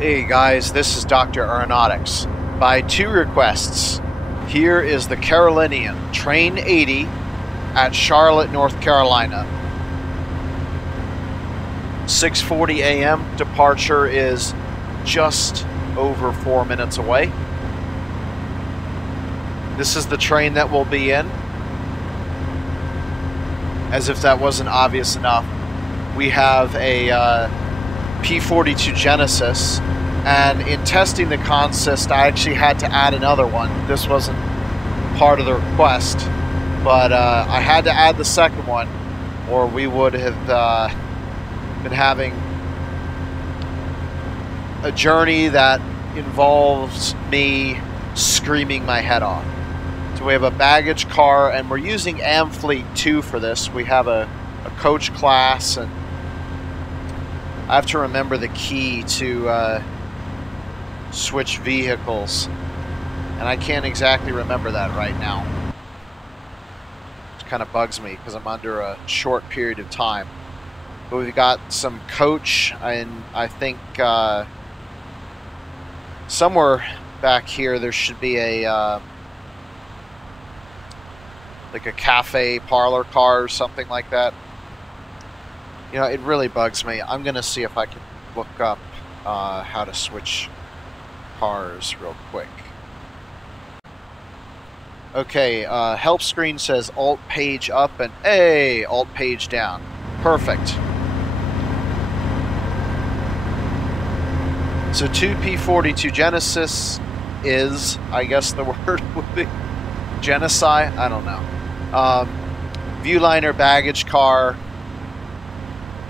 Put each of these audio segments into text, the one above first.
Hey guys, this is Dr. Aeronautics. By 2 requests, here is the Carolinian Train 80 at Charlotte, North Carolina. 6:40 a.m. departure is just over 4 minutes away. This is the train that we'll be in. As if that wasn't obvious enough, we have a P42 Genesis, and in testing the consist I actually had to add another one. This wasn't part of the request, but I had to add the second one or we would have been having a journey that involves me screaming my head off. So we have a baggage car, and we're using Amfleet 2 for this. We have a coach class, and I have to remember the key to switch vehicles, and I can't exactly remember that right now. It kind of bugs me because I'm under a short period of time. But we've got some coach, and I think somewhere back here there should be a like a cafe parlor car or something like that. You know, it really bugs me. I'm gonna see if I can look up how to switch cars real quick. Okay, help screen says alt page up and hey, alt page down. Perfect. So 2 P42 Genesis is, I guess the word would be genocide. I don't know. Viewliner baggage car.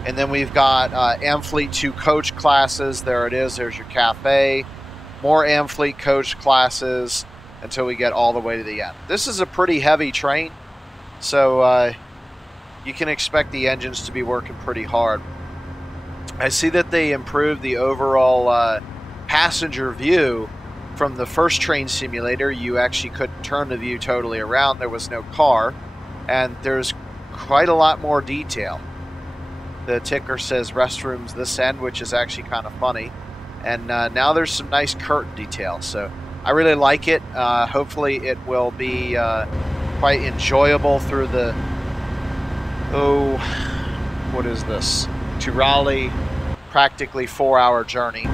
And then we've got Amfleet 2 coach classes. There it is. There's your cafe. More Amfleet coach classes until we get all the way to the end. This is a pretty heavy train, so you can expect the engines to be working pretty hard. I see that they improved the overall passenger view from the first train simulator. You actually couldn't turn the view totally around. There was no car, and there's quite a lot more detail. The ticker says restrooms this end, which is actually kind of funny. And now there's some nice curtain detail. So I really like it. Hopefully it will be quite enjoyable through the, what is this? To Raleigh, practically 4-hour journey.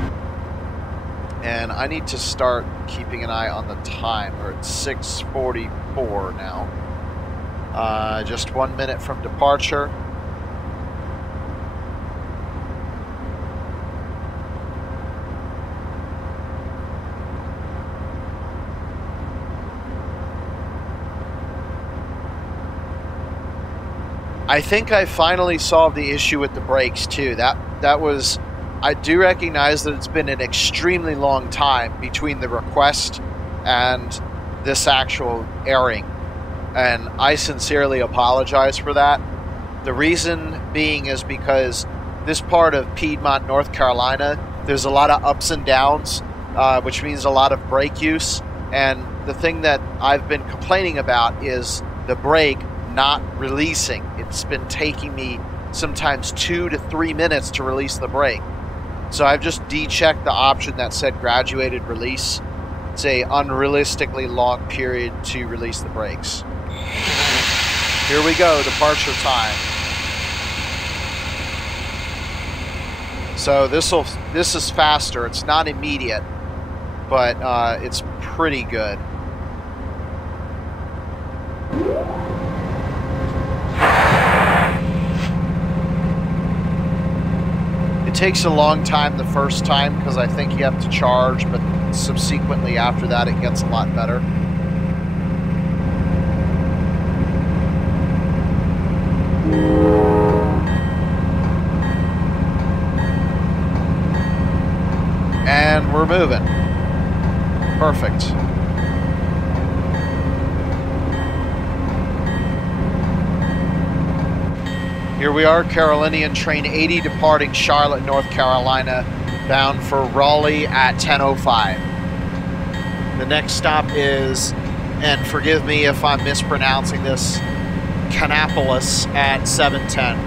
And I need to start keeping an eye on the time. We're at 6:44 now. Just 1 minute from departure. I think I finally solved the issue with the brakes too. That was, I do recognize that it's been an extremely long time between the request and this actual airing, and I sincerely apologize for that. The reason being is because this part of Piedmont, North Carolina, there's a lot of ups and downs, which means a lot of brake use, and the thing that I've been complaining about is the brake not releasing. It's been taking me sometimes 2 to 3 minutes to release the brake. So I've just de-checked the option that said graduated release. It's a unrealistically long period to release the brakes. Here we go, departure time. So this is faster. It's not immediate, but it's pretty good. It takes a long time the first time because I think you have to charge, but subsequently after that it gets a lot better. And we're moving. Perfect. Here we are, Carolinian Train 80 departing Charlotte, North Carolina, bound for Raleigh at 10:05. The next stop is, and forgive me if I'm mispronouncing this, Kannapolis at 7:10.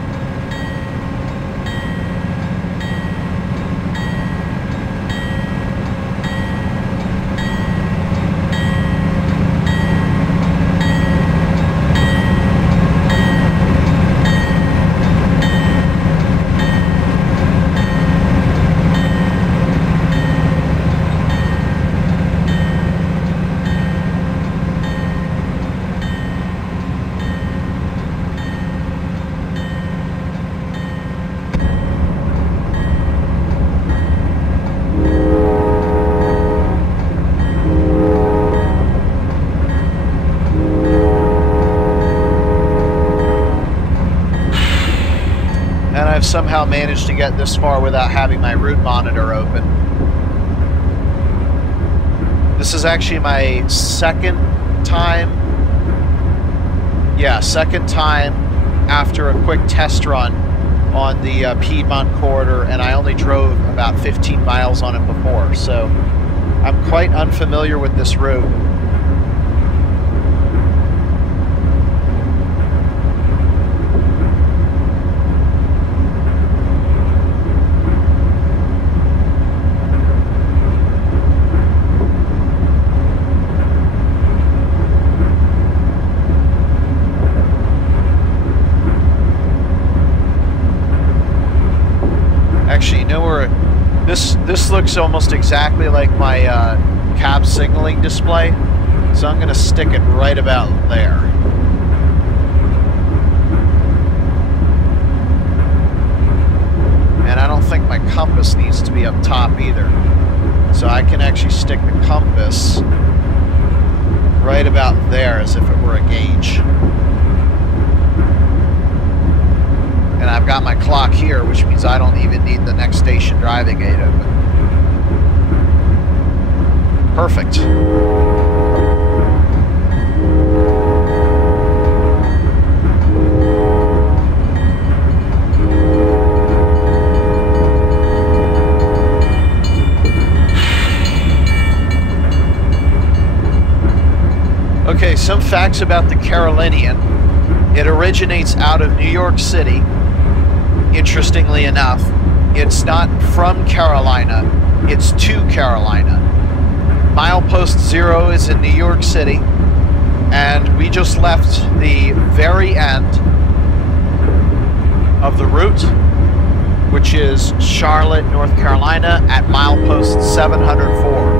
somehow managed to get this far without having my route monitor open. This is actually my second time. Yeah, second time after a quick test run on the Piedmont corridor, and I only drove about 15 miles on it before, so I'm quite unfamiliar with this route. Actually, you know where this looks almost exactly like my cab signaling display, so I'm going to stick it right about there. And I don't think my compass needs to be up top either, so I can actually stick the compass right about there as if it were a gauge. And I've got my clock here, which means I don't even need the next station driving aid open. Perfect. Okay, some facts about the Carolinian. It originates out of New York City. Interestingly enough, it's not from Carolina, it's to Carolina. Milepost 0 is in New York City, and we just left the very end of the route, which is Charlotte, North Carolina, at milepost 704.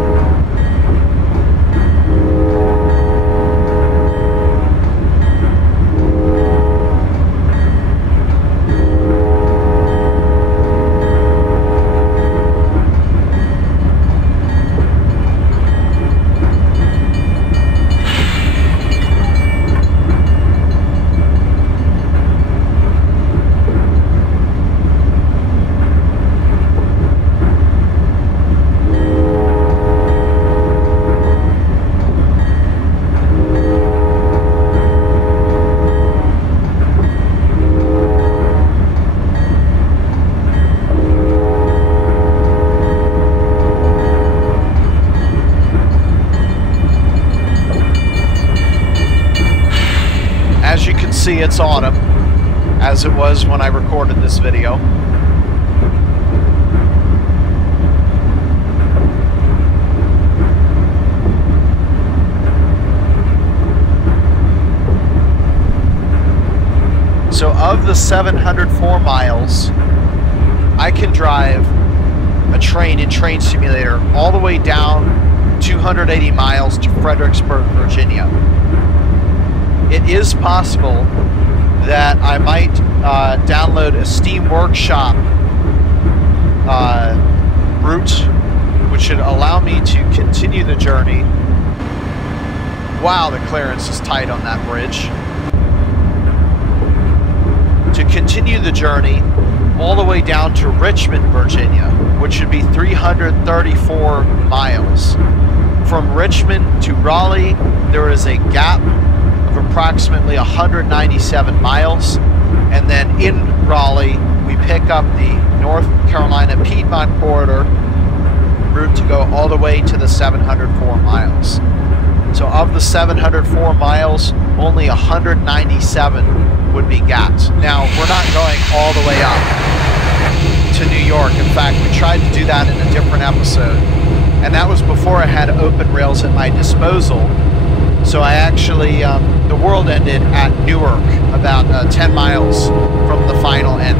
It's autumn, as it was when I recorded this video. So of the 704 miles, I can drive a train in Train Simulator all the way down 280 miles to Fredericksburg, Virginia. It is possible that I might download a Steam Workshop route, which should allow me to continue the journey. Wow, the clearance is tight on that bridge. To continue the journey all the way down to Richmond, Virginia, which should be 334 miles. From Richmond to Raleigh, there is a gap of approximately 197 miles, and then in Raleigh we pick up the North Carolina Piedmont corridor route to go all the way to the 704 miles. So of the 704 miles, only 197 would be gapped. Now, we're not going all the way up to New York. In fact, we tried to do that in a different episode, and that was before I had OpenRails at my disposal. So I actually, the world ended at Newark, about 10 miles from the final end.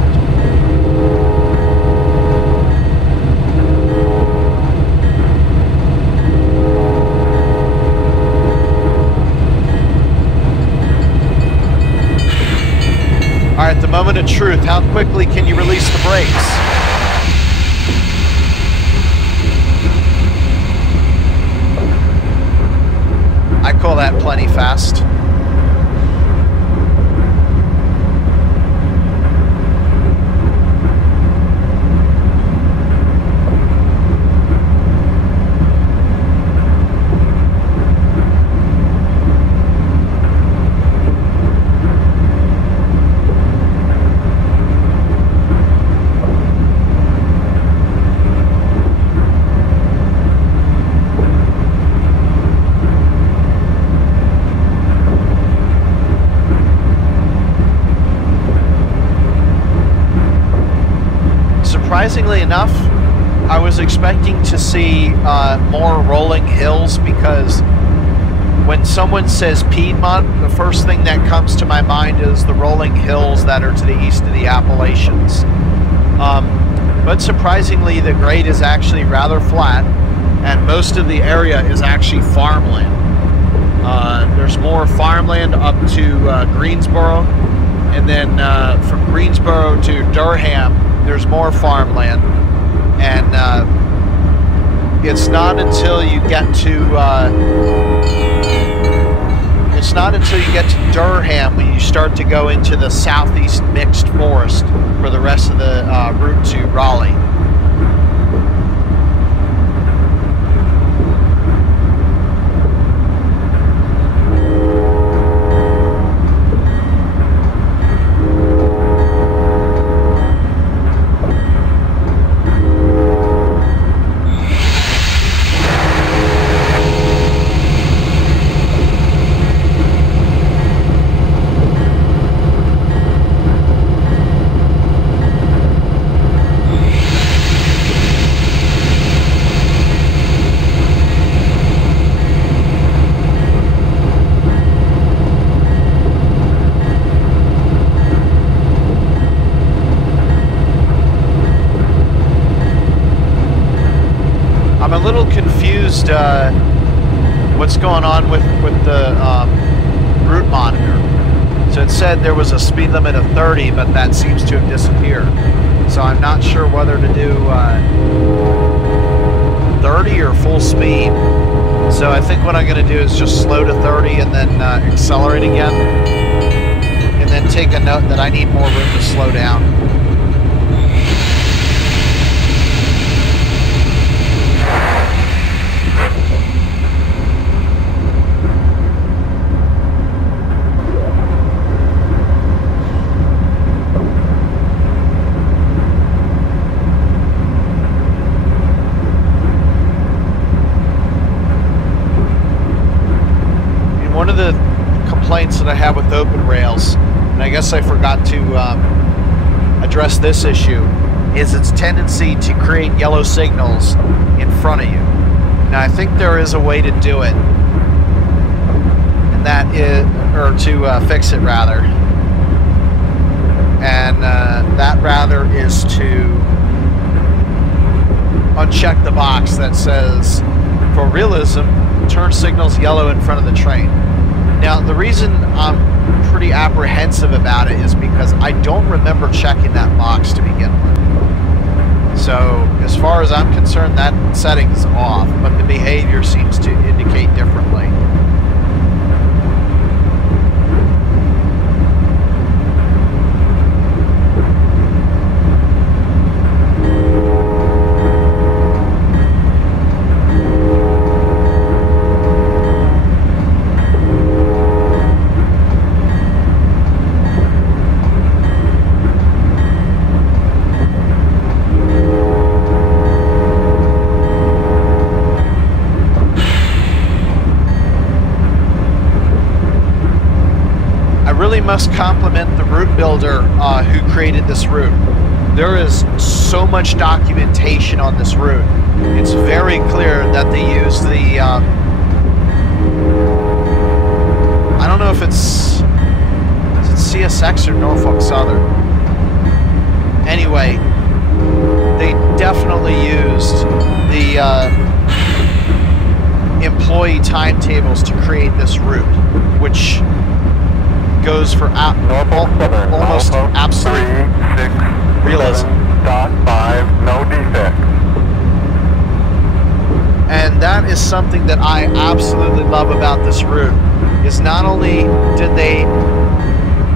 All right, the moment of truth. How quickly can you release the brakes? I call that plenty fast. surprisingly enough, I was expecting to see more rolling hills, because when someone says Piedmont, the first thing that comes to my mind is the rolling hills that are to the east of the Appalachians. But surprisingly, the grade is actually rather flat, and most of the area is actually farmland. There's more farmland up to Greensboro, and then from Greensboro to Durham, there's more farmland. And it's not until you get to Durham when you start to go into the southeast mixed forest for the rest of the route to Raleigh. What's going on with the route monitor. So it said there was a speed limit of 30, but that seems to have disappeared. So I'm not sure whether to do 30 or full speed. So I think what I'm going to do is just slow to 30 and then accelerate again, and then take a note that I need more room to slow down. That I have with OpenRails, and I guess I forgot to address this issue, is its tendency to create yellow signals in front of you. Now I think there is a way to do it, and that is, or to fix it rather, and that rather is to uncheck the box that says, for realism, turn signals yellow in front of the train. Now, the reason I'm pretty apprehensive about it is because I don't remember checking that box to begin with. So, as far as I'm concerned, that setting is off, but the behavior seems to indicate differently. Must compliment the route builder who created this route. There is so much documentation on this route. It's very clear that they use the I don't know if is it CSX or Norfolk Southern. Anyway, they definitely used the employee timetables to create this route, which goes for almost absolute realism. 367.5, no defects. And that is something that I absolutely love about this route, is not only did they,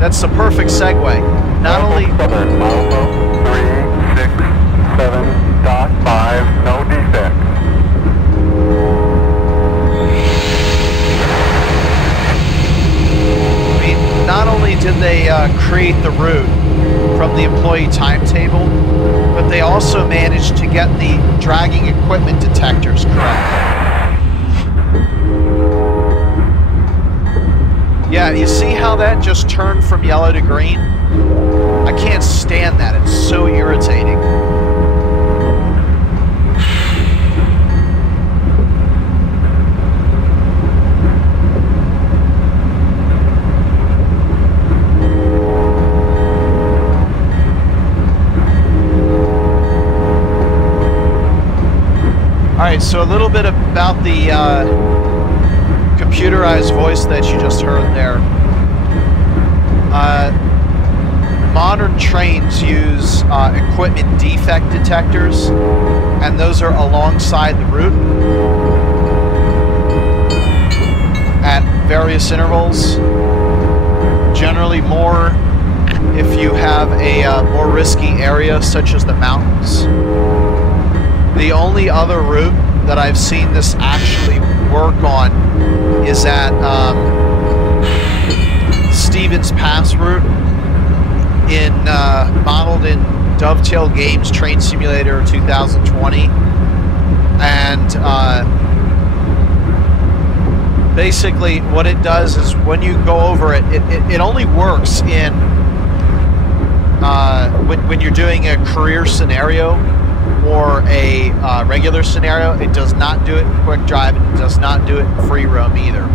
that's the perfect segue, not only... 367.5, no defects. Not only did they create the route from the employee timetable, but they also managed to get the dragging equipment detectors correct. Yeah, you see how that just turned from yellow to green? I can't stand that. It's so irritating. Alright, so a little bit about the computerized voice that you just heard there. Modern trains use equipment defect detectors, and those are alongside the route at various intervals. Generally more if you have a more risky area such as the mountains. The only other route that I've seen this actually work on is at Stevens Pass route, modeled in Dovetail Games Train Simulator 2020, and basically what it does is when you go over it, it only works in when you're doing a career scenario or a regular scenario. It does not do it in quick drive, and it does not do it in free roam either.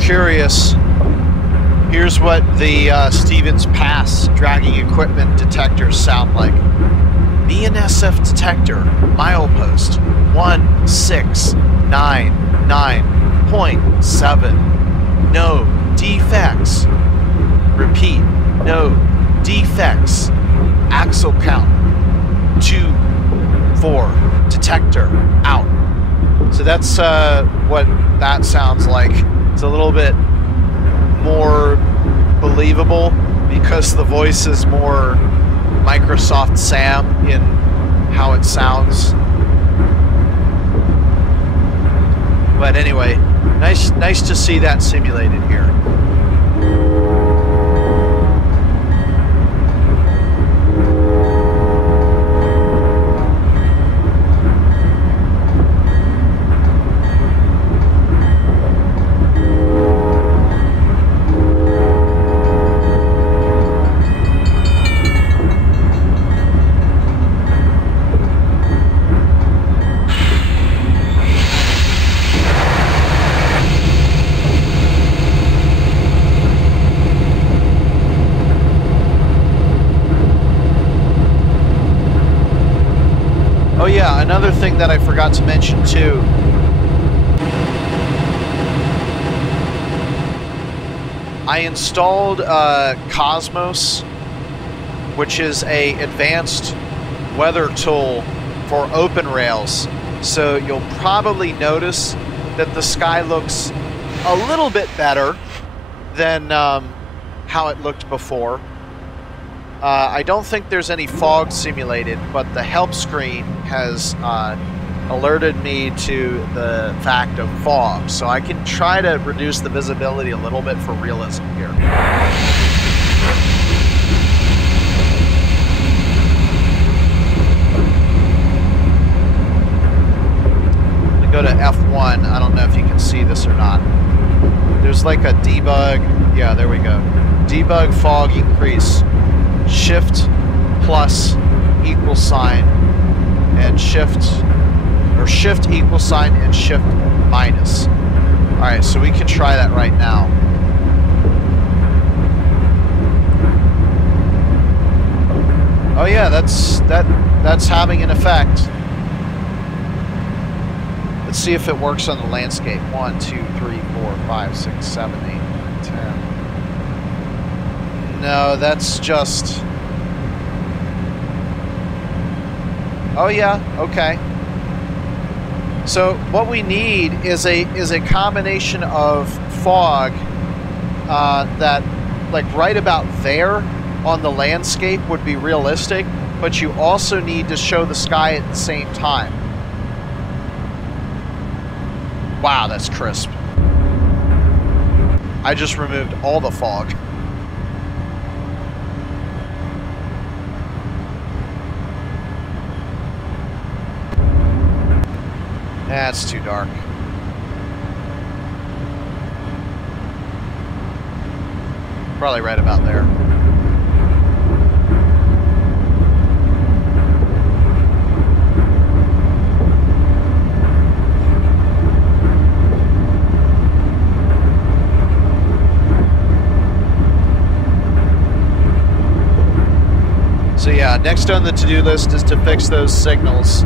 Curious, here's what the Stevens Pass dragging equipment detectors sound like. BNSF detector, milepost 1699.7. No defects. Repeat, no defects. Axle count 2-4. Detector out. So that's what that sounds like. It's a little bit more believable because the voice is more Microsoft Sam in how it sounds. But anyway, nice to see that simulated here. Oh yeah, another thing that I forgot to mention too. I installed Cosmos, which is a advanced weather tool for OpenRails. So you'll probably notice that the sky looks a little bit better than how it looked before. I don't think there's any fog simulated, but the help screen has alerted me to the fact of fog, so I can try to reduce the visibility a little bit for realism here. I'm gonna go to F1. I don't know if you can see this or not. There's like a debug. Yeah, there we go. Debug fog increase. Shift plus equal sign and shift, or shift equal sign and shift minus. Alright, so we can try that right now. that's having an effect. Let's see if it works on the landscape. 1, 2, 3, 4, 5, 6, 7, 8, 9, 10. No, that's just... Oh yeah, okay. So what we need is a combination of fog that, like, right about there on the landscape would be realistic, but you also need to show the sky at the same time. Wow, that's crisp. I just removed all the fog. That's too dark. Probably right about there. So yeah, next on the to-do list is to fix those signals.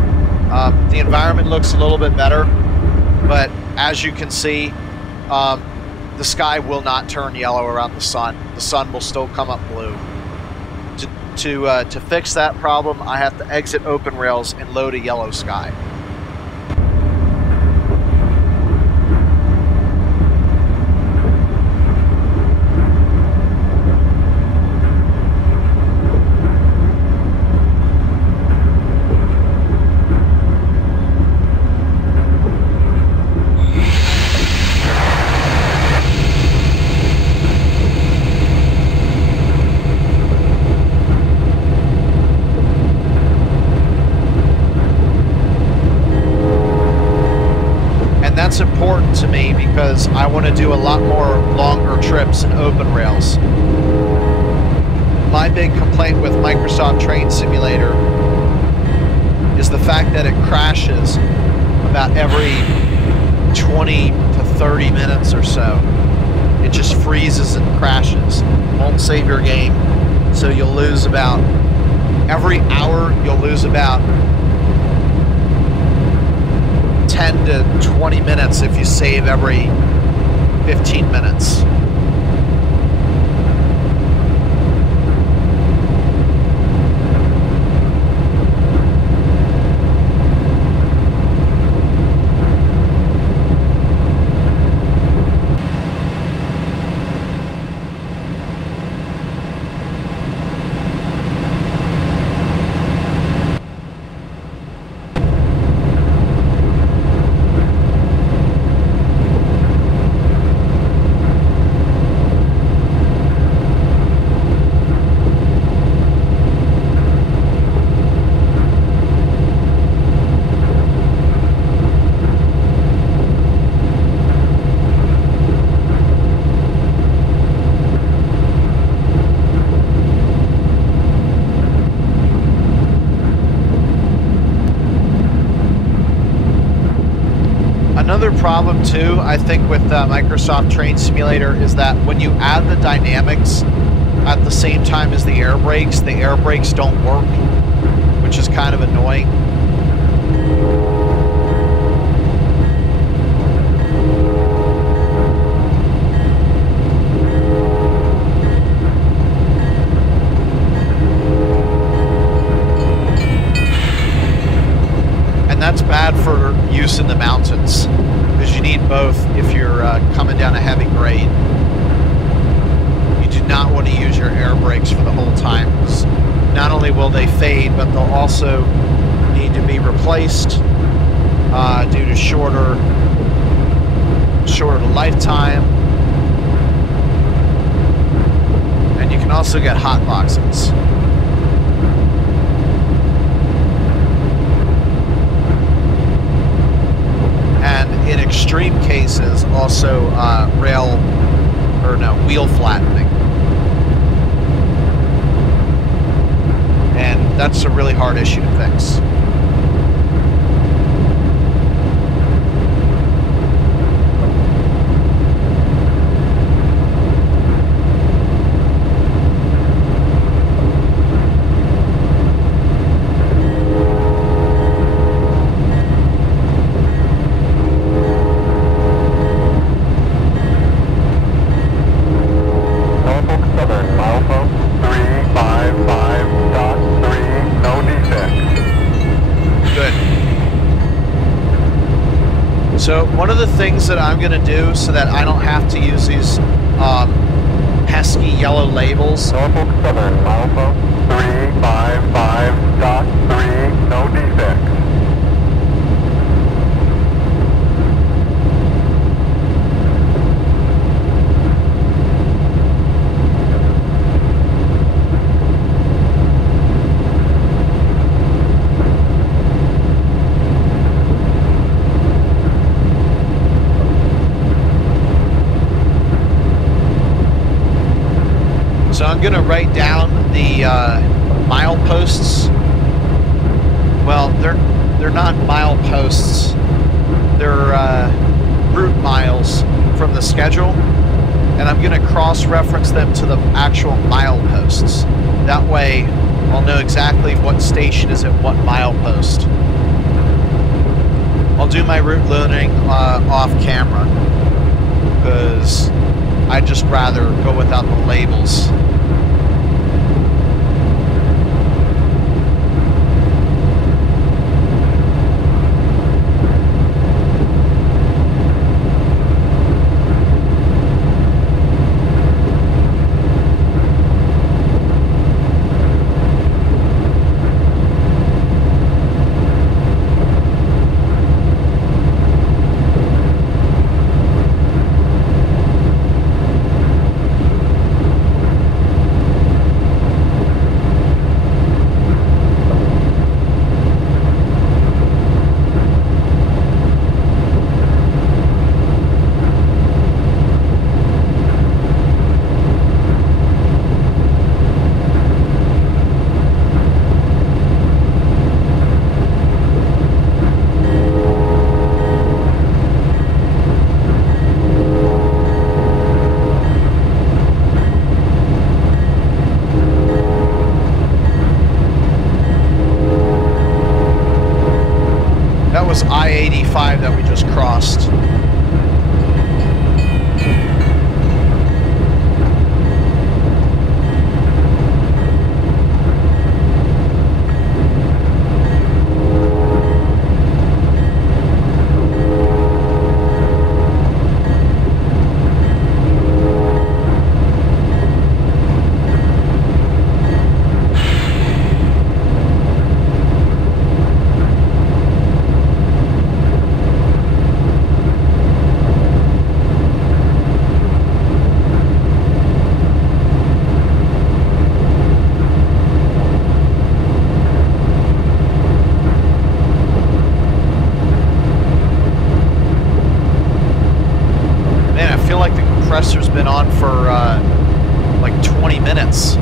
The environment looks a little bit better, but as you can see, the sky will not turn yellow around the sun. The sun will still come up blue. To fix that problem, I have to exit OpenRails and load a yellow sky. That's important to me because I want to do a lot more longer trips in OpenRails. My big complaint with Microsoft Train Simulator is the fact that it crashes about every 20 to 30 minutes or so. It just freezes and crashes. Won't save your game, so you'll lose about, every hour you'll lose about 10 to 20 minutes if you save every 15 minutes. Another problem too, I think, with Microsoft Train Simulator is that when you add the dynamics at the same time as the air brakes don't work, which is kind of annoying. And that's bad for use in the mountains, because you need both if you're coming down a heavy grade. You do not want to use your air brakes for the whole time, because not only will they fade, but they'll also need to be replaced due to shorter lifetime. And you can also get hot boxes. And in extreme cases, also wheel flattening. And that's a really hard issue to fix. One of the things that I'm going to do so that I don't have to use these pesky yellow labels. Norfolk Southern, milepost 355.3, no defects. So I'm going to write down the mileposts. Well, they're not mileposts. They're route miles from the schedule, and I'm going to cross-reference them to the actual mileposts. That way, I'll know exactly what station is at what milepost. I'll do my route learning off camera because I'd just rather go without the labels. Was I-85 that we just crossed. Compressor's been on for like 20 minutes.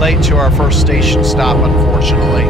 Late to our first station stop, unfortunately.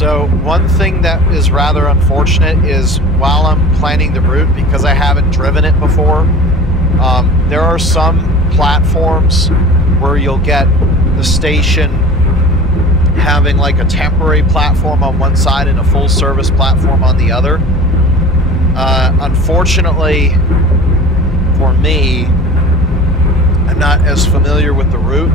So one thing that is rather unfortunate is while I'm planning the route, because I haven't driven it before, there are some platforms where you'll get the station having like a temporary platform on one side and a full service platform on the other. Unfortunately for me, I'm not as familiar with the route.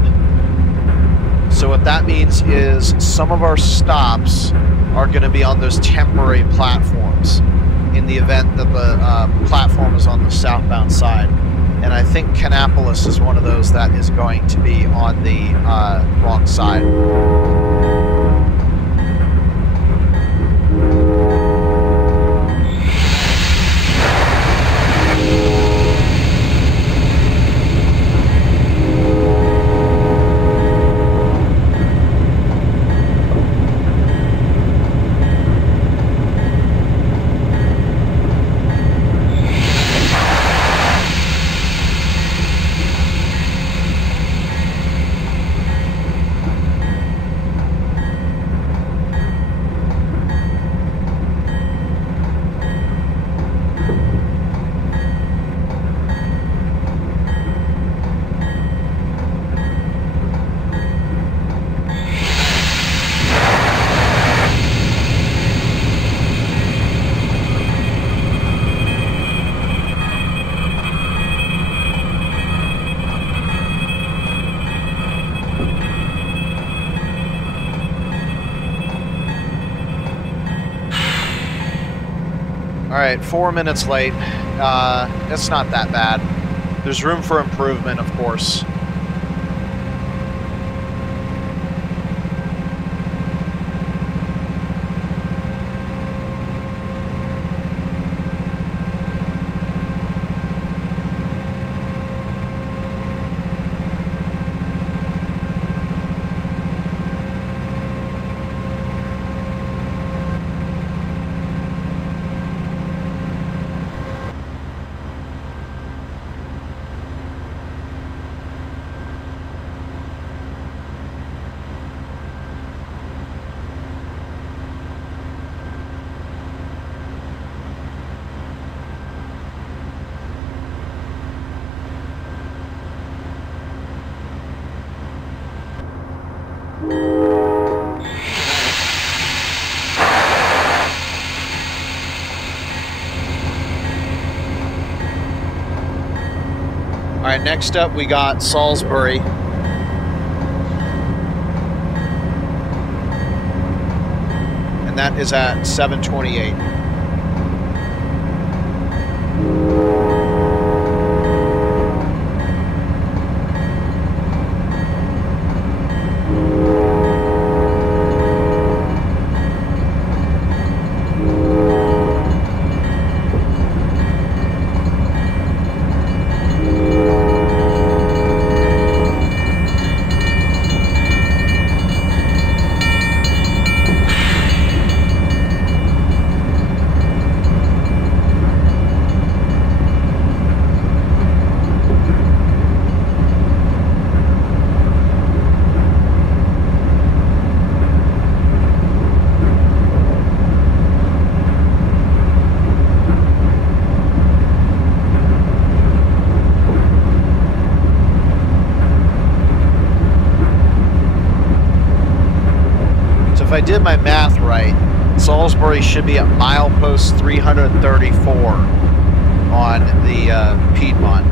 So what that means is some of our stops are going to be on those temporary platforms in the event that the platform is on the southbound side. And I think Kannapolis is one of those that is going to be on the wrong side. Alright, 4 minutes late. It's not that bad. There's room for improvement, of course. Alright, next up we got Salisbury. And that is at 7:28. If I did my math right, Salisbury should be at milepost 334 on the Piedmont.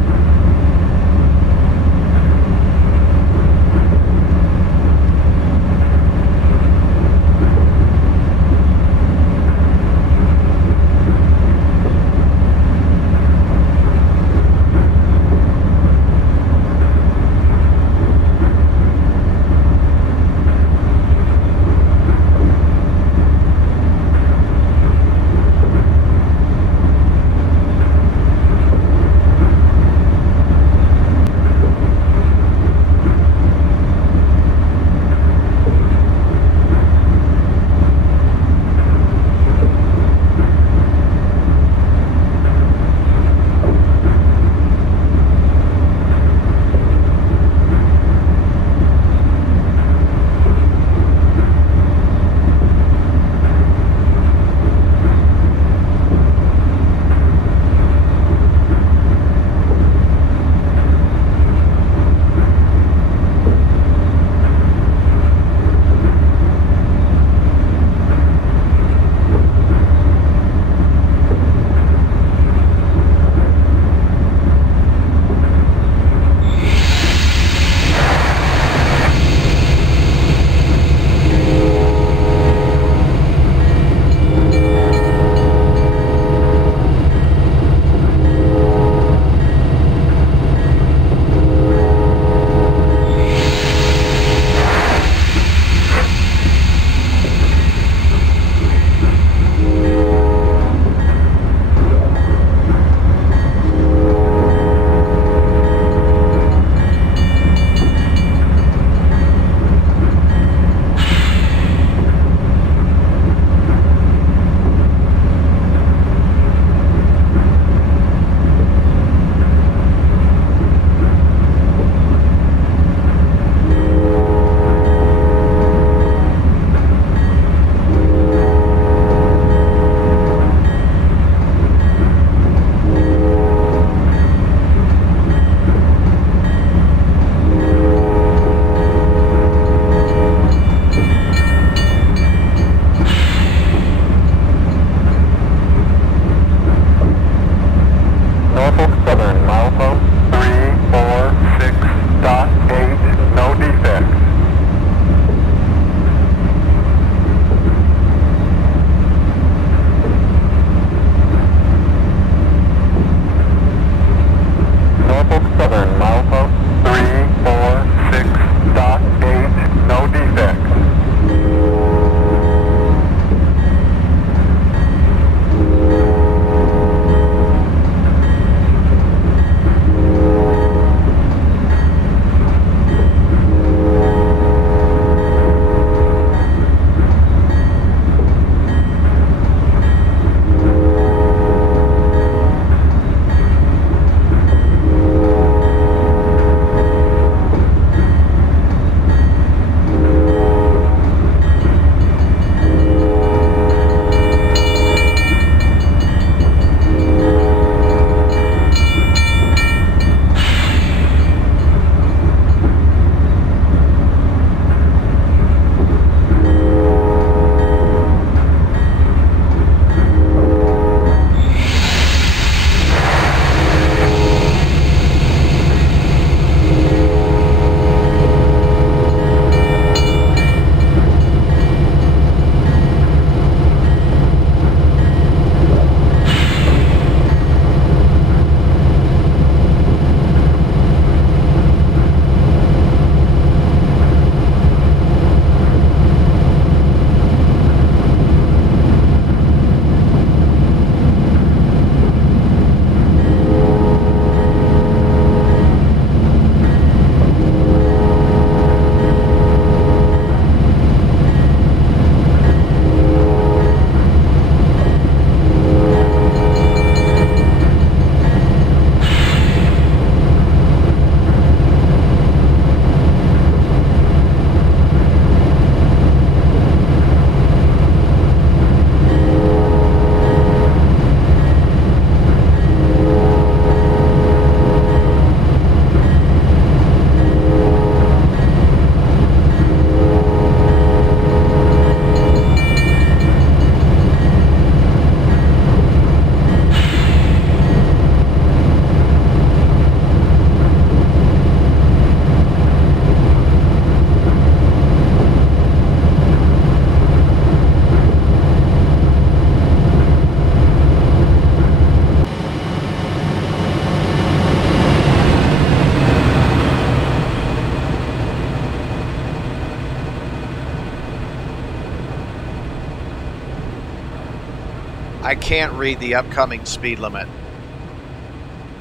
I can't read the upcoming speed limit.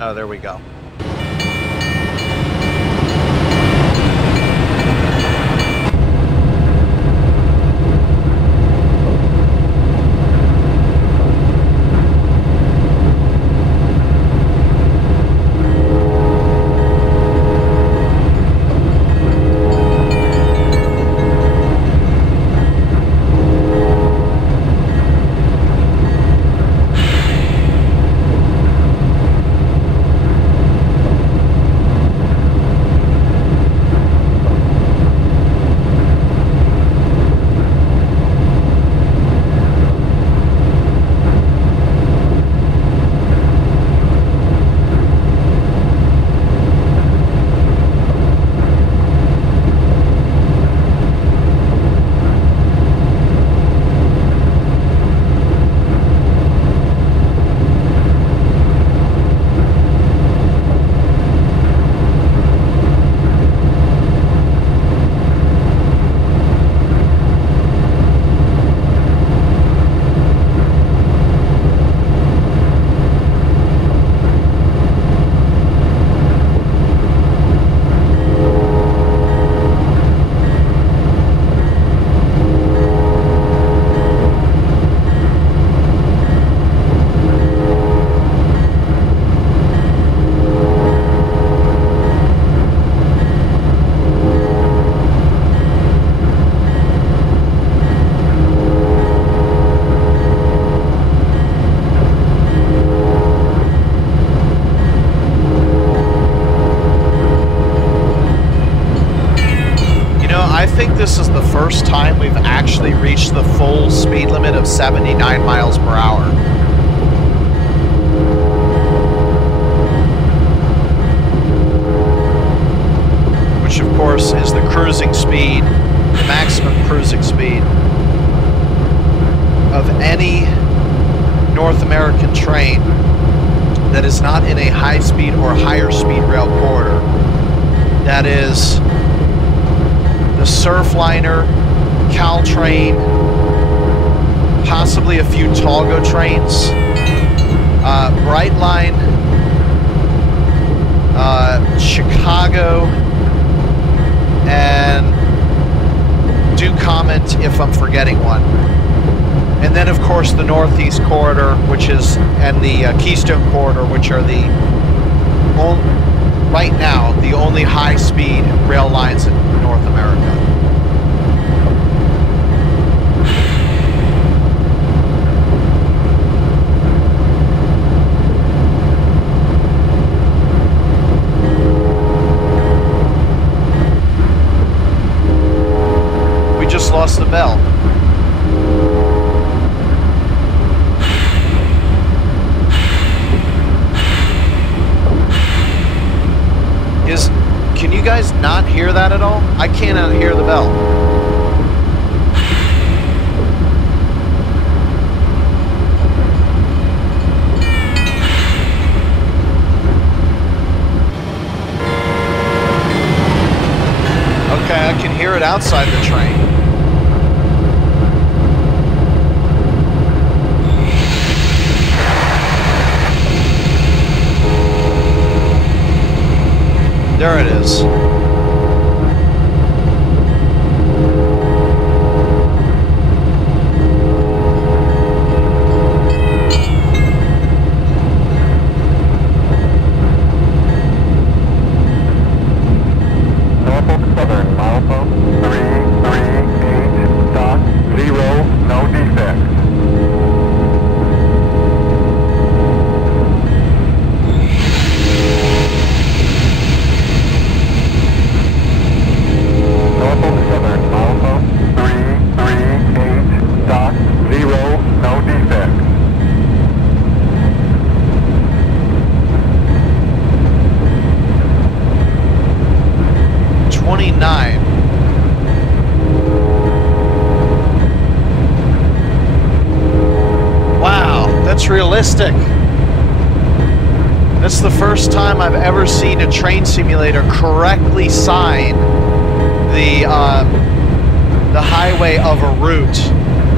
Oh, there we go. This is the first time we've actually reached the full speed limit of 79 miles per hour. Which of course is the cruising speed, the maximum cruising speed of any North American train that is not in a high-speed or higher-speed rail corridor. That is the Surfliner, Caltrain, possibly a few Talgo trains, Brightline, Chicago, and do comment if I'm forgetting one. And then, of course, the Northeast Corridor, which is, and the Keystone Corridor, which are the right now the only high-speed rail lines in North America. We just lost the bell. Can you guys not hear that at all? I cannot hear the bell. Okay, I can hear it outside the train. There it is. Norfolk Southern, milepost 338.0, no defects. Realistic. That's the first time I've ever seen a train simulator correctly sign the highway of a route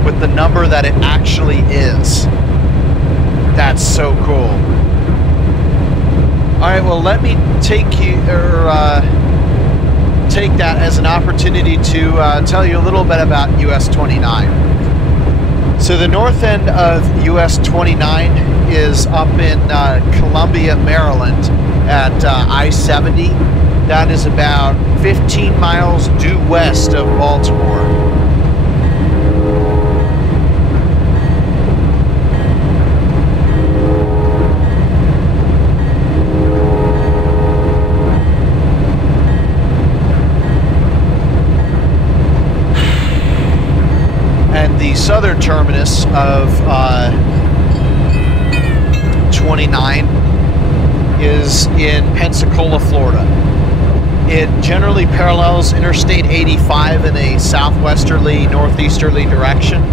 with the number that it actually is. That's so cool. All right, well, let me take that as an opportunity to tell you a little bit about US 29. So the north end of US 29 is up in Columbia, Maryland at I-70. That is about 15 miles due west of Baltimore. And the southern terminus of 29 is in Pensacola, Florida. It generally parallels Interstate 85 in a southwesterly, northeasterly direction.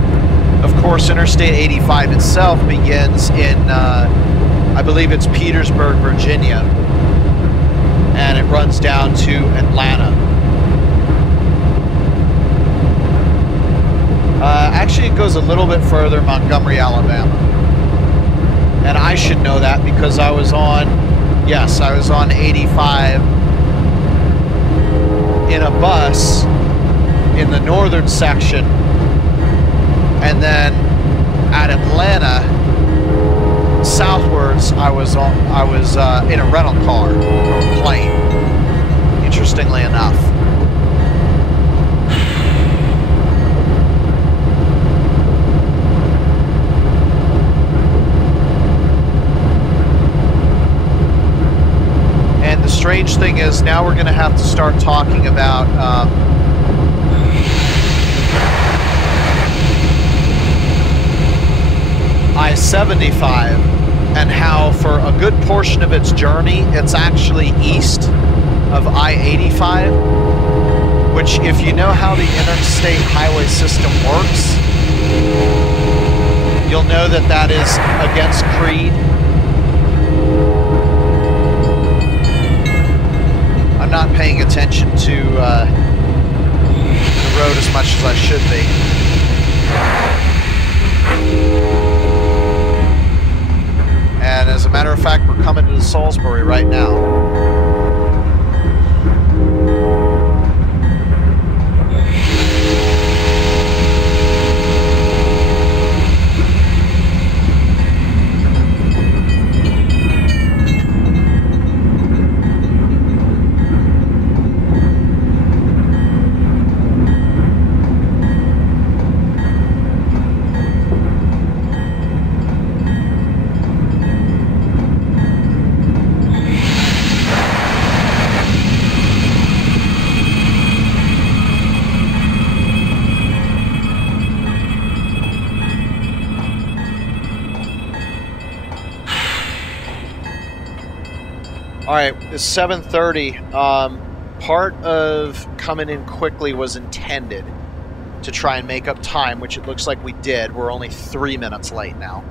Of course, Interstate 85 itself begins in, I believe it's Petersburg, Virginia, and it runs down to Atlanta. Actually, it goes a little bit further, Montgomery, Alabama. And I should know that because I was on 85 in a bus in the northern section, and then at Atlanta southwards I was in a rental car or a plane, interestingly enough. And the strange thing is, now we're going to have to start talking about I-75 and how for a good portion of its journey it's actually east of I-85, which, if you know how the interstate highway system works, you'll know that that is against Creed. I'm not paying attention to the road as much as I should be. And as a matter of fact, we're coming to Salisbury right now. All right, it's 7:30. Part of coming in quickly was intended to try and make up time, which it looks like we did. We're only 3 minutes late now.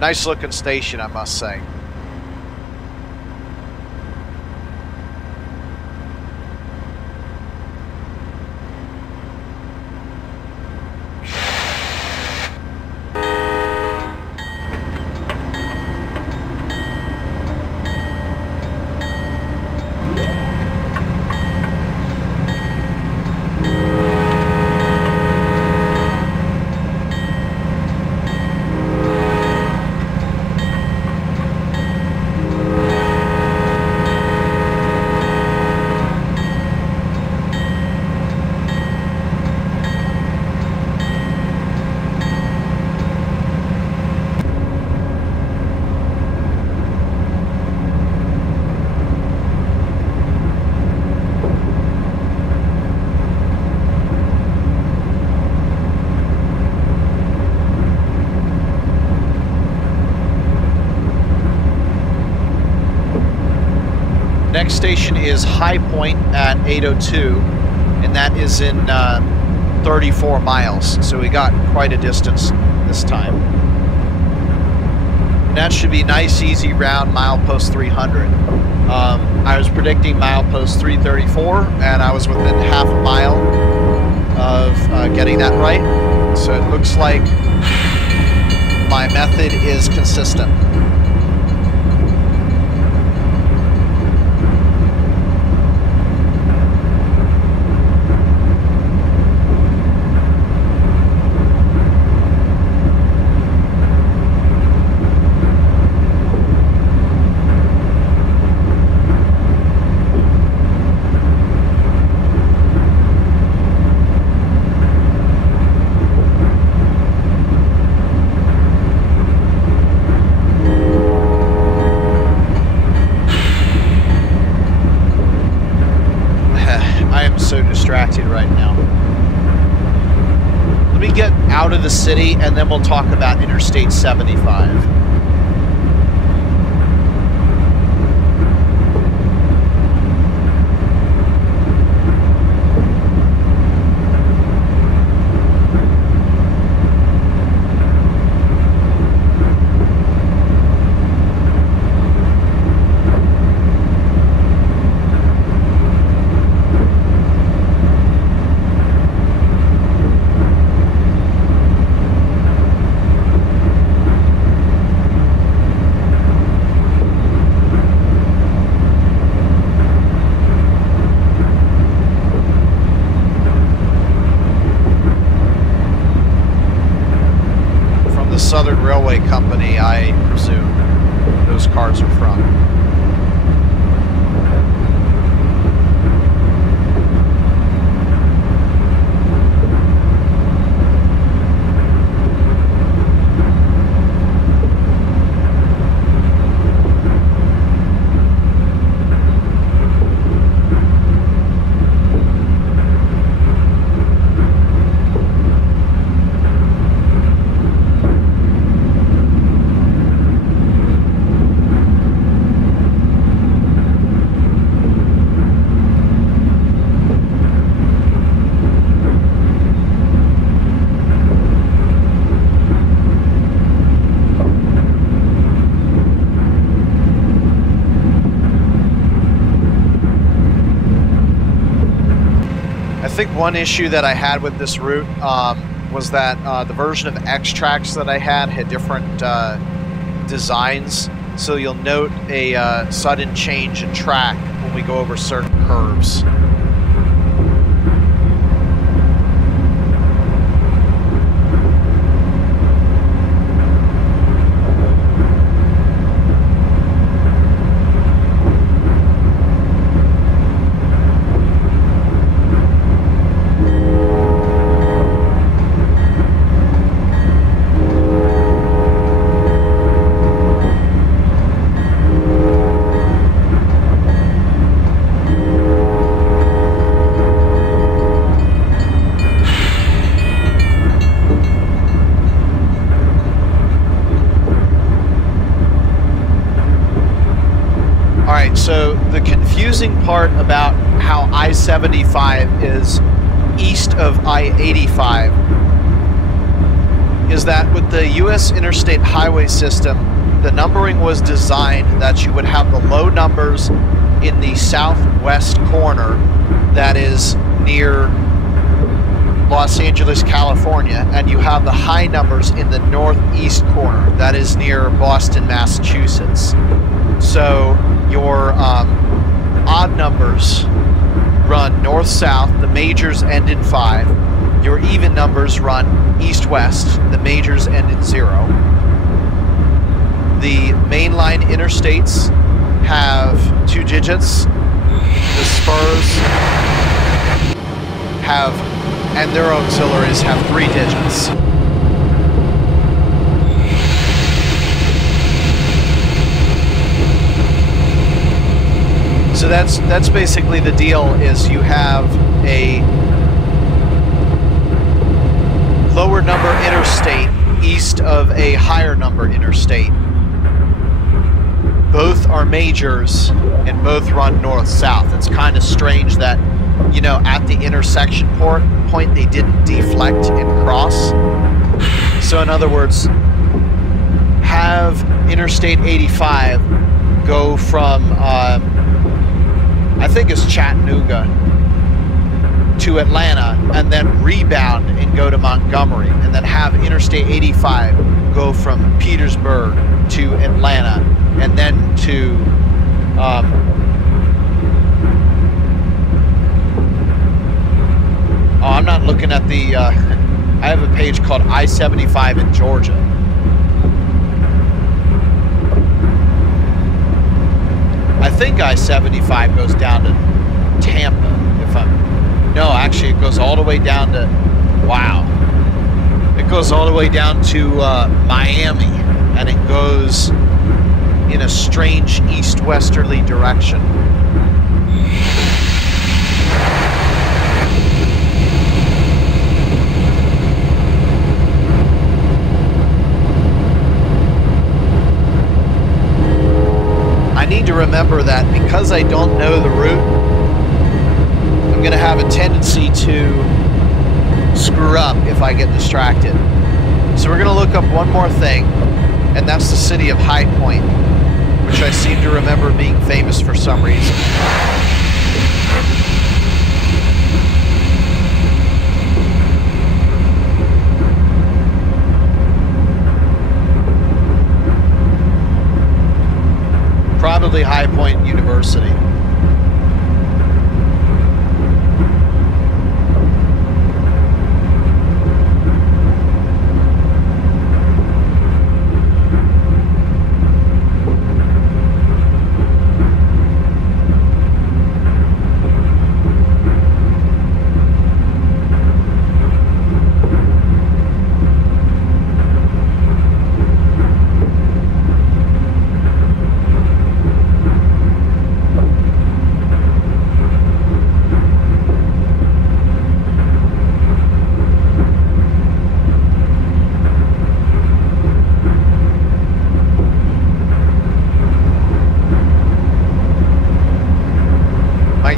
Nice looking station, I must say. Next station is High Point at 8:02, and that is in 34 miles. So we got quite a distance this time. And that should be nice, easy round milepost 300. I was predicting milepost 334, and I was within half a mile. of getting that right. So it looks like my method is consistent. Out of the city, and then we'll talk about Interstate 75. Southern Railway Company, I presume those cars are from. I think one issue that I had with this route was that the version of X-Tracks that I had different designs. So you'll note a sudden change in track when we go over certain curves. So the confusing part about how I-75 is east of I-85 is that with the U.S. Interstate Highway System, the numbering was designed that you would have the low numbers in the southwest corner that is near Los Angeles, California, and you have the high numbers in the northeast corner that is near Boston, Massachusetts. So your odd numbers run north-south, the majors end in 5. Your even numbers run east-west, the majors end in 0. The mainline interstates have 2 digits. The spurs have, and their auxiliaries have 3 digits. So that's basically the deal, is you have a lower number interstate east of a higher number interstate. Both are majors and both run north-south. It's kind of strange that, you know, at the intersection point they didn't deflect and cross. So in other words, have Interstate 85 go from I think it's Chattanooga to Atlanta, and then rebound and go to Montgomery, and then have Interstate 85 go from Petersburg to Atlanta, and then to oh, I'm not looking at the I have a page called I-75 in Georgia. I think I-75 goes down to Tampa, if I'm... No, actually, it goes all the way down to... Wow. It goes all the way down to Miami, and it goes in a strange east-westerly direction. I need to remember that because I don't know the route, I'm going to have a tendency to screw up if I get distracted. So we're going to look up one more thing, and that's the city of High Point, which I seem to remember being famous for some reason. Probably High Point University.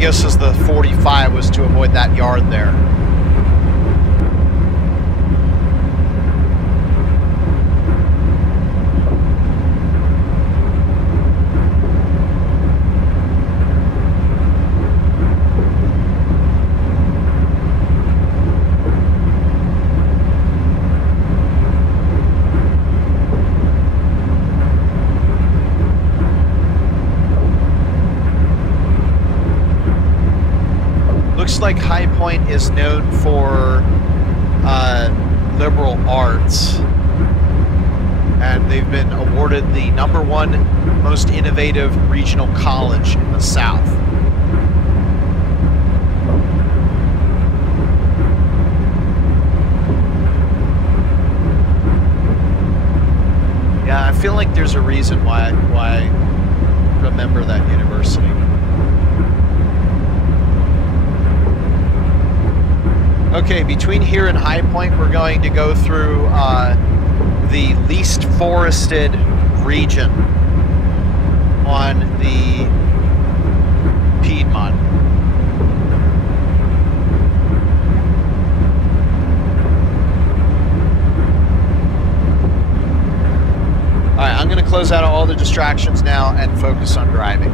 Guess as the 45 was to avoid that yard there. Like High Point is known for liberal arts, and they've been awarded the #1 most innovative regional college in the South. Yeah, I feel like there's a reason why I remember that university. Okay, between here and High Point, we're going to go through the least forested region on the Piedmont. All right, I'm going to close out all the distractions now and focus on driving.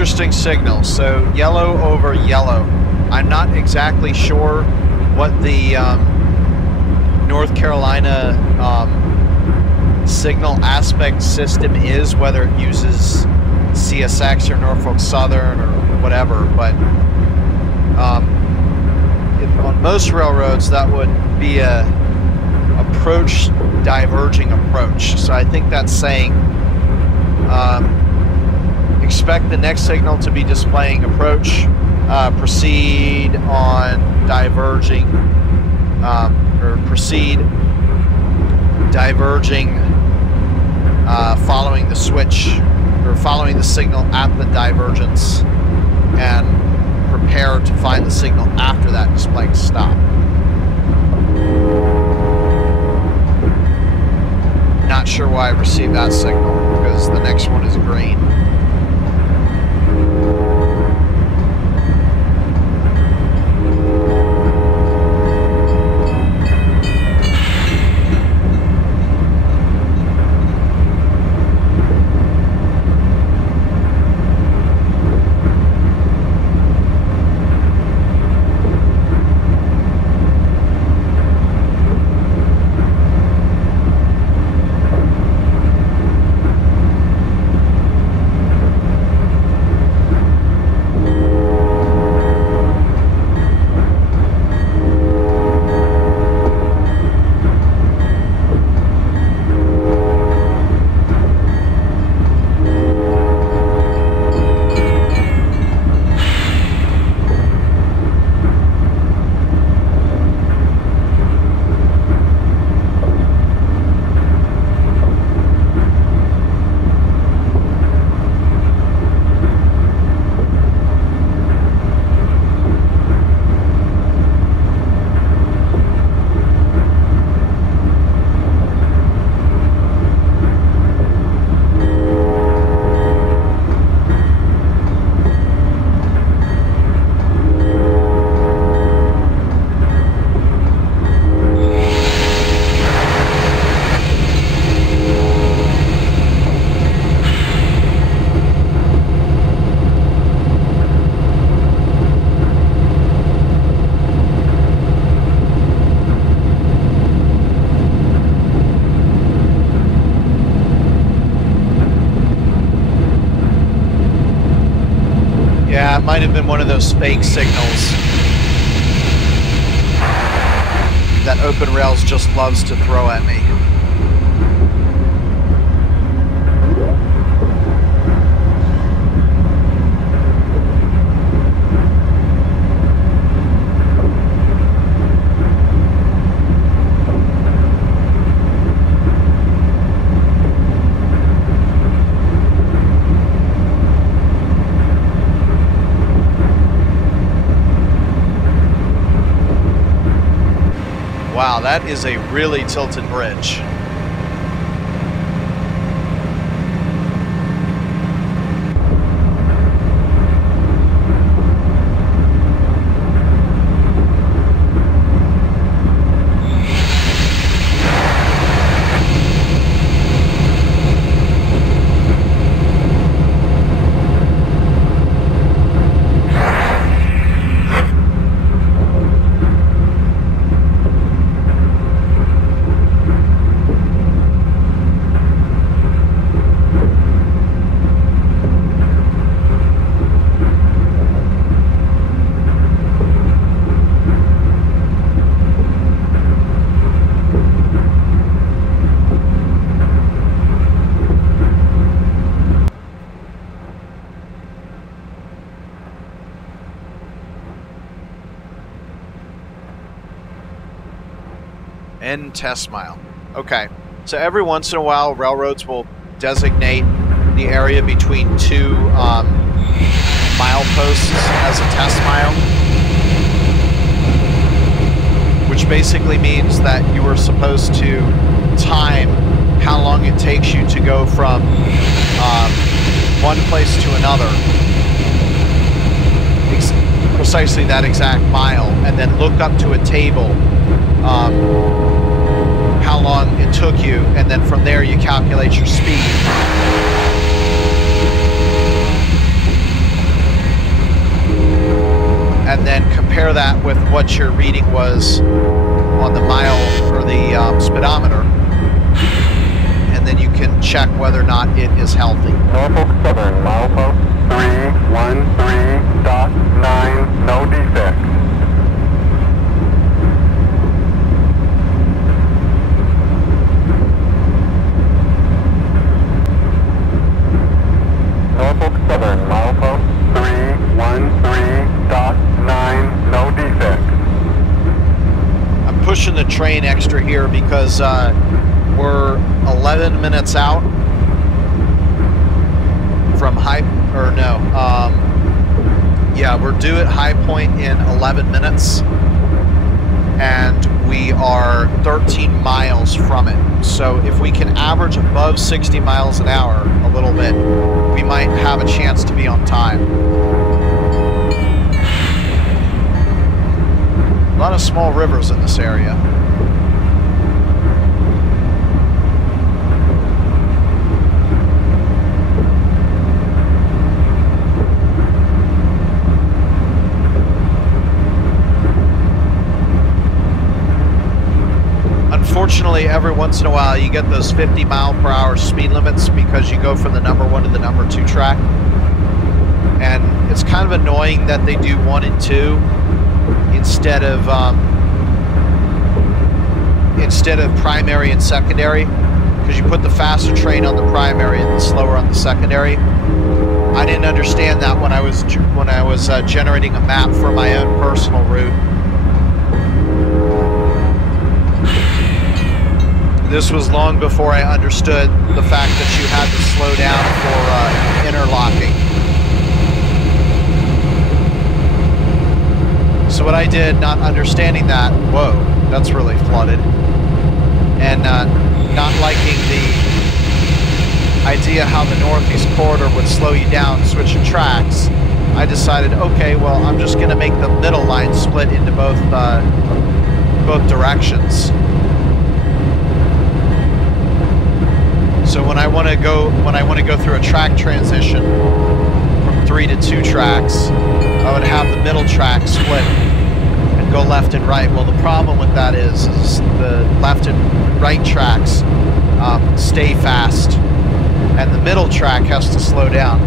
interesting signal. So yellow over yellow. I'm not exactly sure what the North Carolina signal aspect system is, whether it uses CSX or Norfolk Southern or whatever, but on most railroads that would be a approach diverging approach. So I think that's saying expect the next signal to be displaying approach, proceed on diverging, or proceed diverging following the switch, or following the signal at the divergence, and prepare to find the signal after that displaying stop. Not sure why I received that signal, because the next one is green. Might have been one of those fake signals that OpenRails just loves to throw at me. Wow, that is a really tilted bridge. End test mile. Okay, so every once in a while railroads will designate the area between two mileposts as a test mile, which basically means that you are supposed to time how long it takes you to go from one place to another, precisely that exact mile, and then look up to a table how long it took you, and then from there you calculate your speed. compare that with what your reading was on the mile or the speedometer, and then you can check whether or not it is healthy. Norfolk Southern, milepost 313.9, no defects. Norfolk Southern, milepost 313.9, no defects. I'm pushing the train extra here because we're 11 minutes out from we're due at High Point in 11 minutes, and we are 13 miles from it. So if we can average above 60 miles an hour a little bit, we might have a chance to be on time. A lot of small rivers in this area. Unfortunately, every once in a while you get those 50-mile-per-hour speed limits because you go from the number 1 to the number 2 track. And it's kind of annoying that they do 1 and 2 instead of primary and secondary, because you put the faster train on the primary and the slower on the secondary. I didn't understand that when I was generating a map for my own personal route. This was long before I understood the fact that you had to slow down for interlocking. So what I did, not understanding that, whoa, that's really flooded, and not liking the idea how the Northeast Corridor would slow you down switching tracks, I decided, okay, well, I'm just going to make the middle line split into both directions. So when I want to go through a track transition from 3 to 2 tracks, I would have the middle track split and go left and right. Well, the problem with that is the left and right tracks stay fast, and the middle track has to slow down.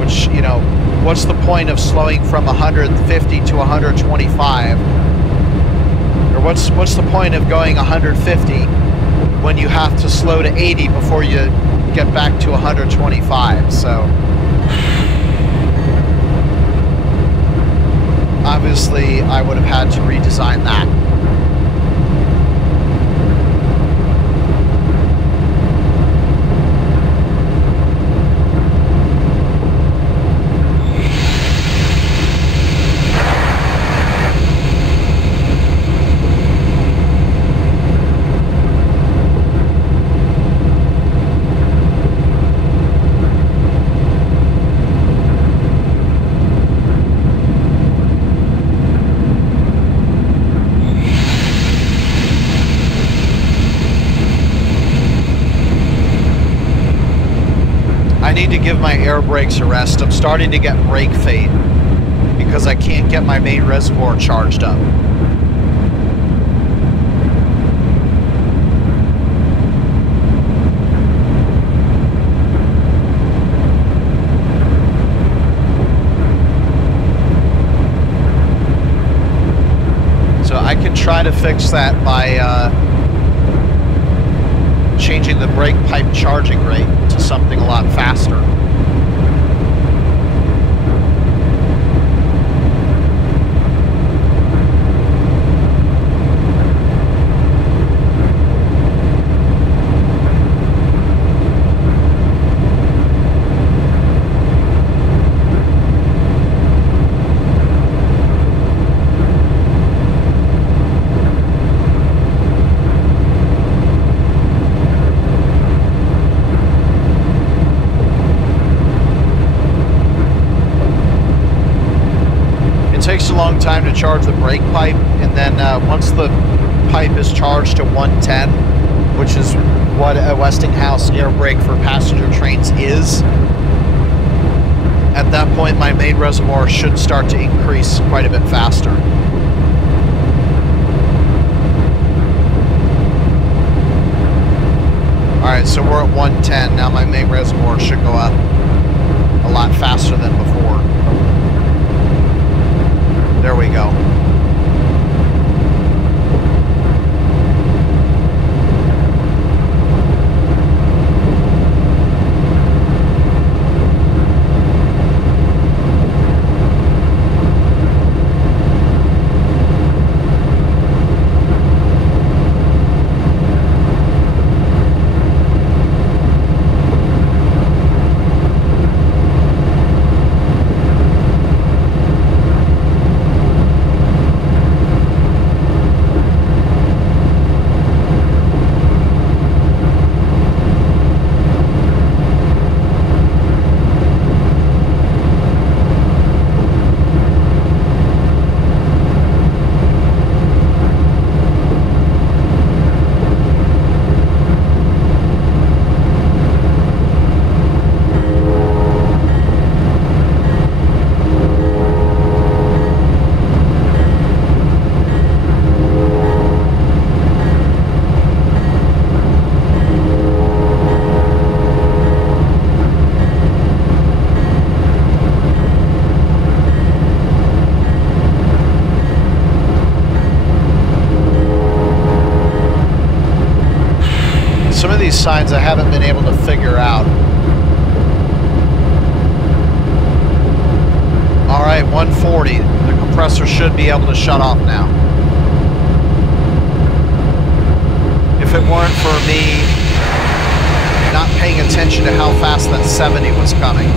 Which, you know, what's the point of slowing from 150 to 125? Or what's the point of going 150? When you have to slow to 80 before you get back to 125. So obviously I would have had to redesign that. I need to give my air brakes a rest. I'm starting to get brake fade because I can't get my main reservoir charged up. So I can try to fix that by changing the brake pipe charging rate to something a lot faster. Takes a long time to charge the brake pipe, and then once the pipe is charged to 110, which is what a Westinghouse air brake for passenger trains is, at that point my main reservoir should start to increase quite a bit faster. Alright, so we're at 110. Now my main reservoir should go up a lot faster than before. There we go. Signs I haven't been able to figure out. Alright, 140. The compressor should be able to shut off now. If it weren't for me not paying attention to how fast that 70 was coming.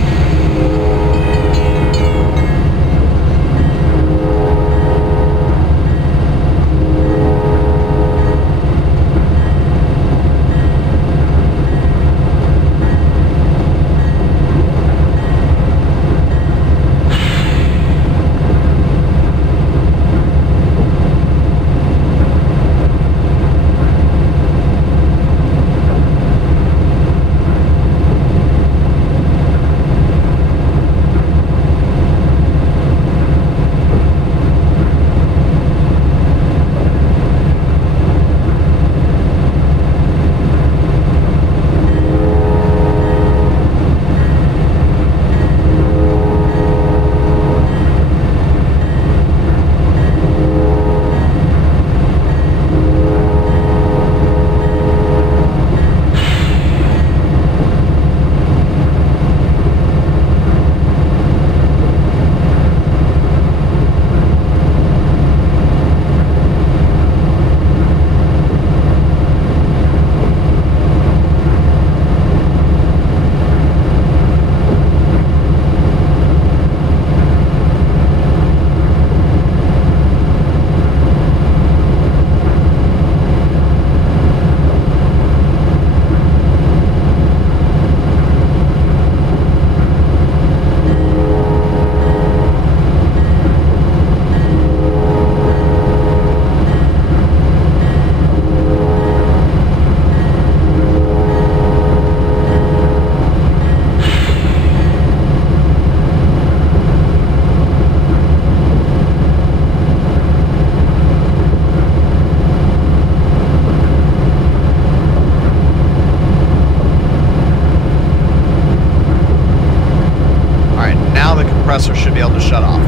Compressor should be able to shut off.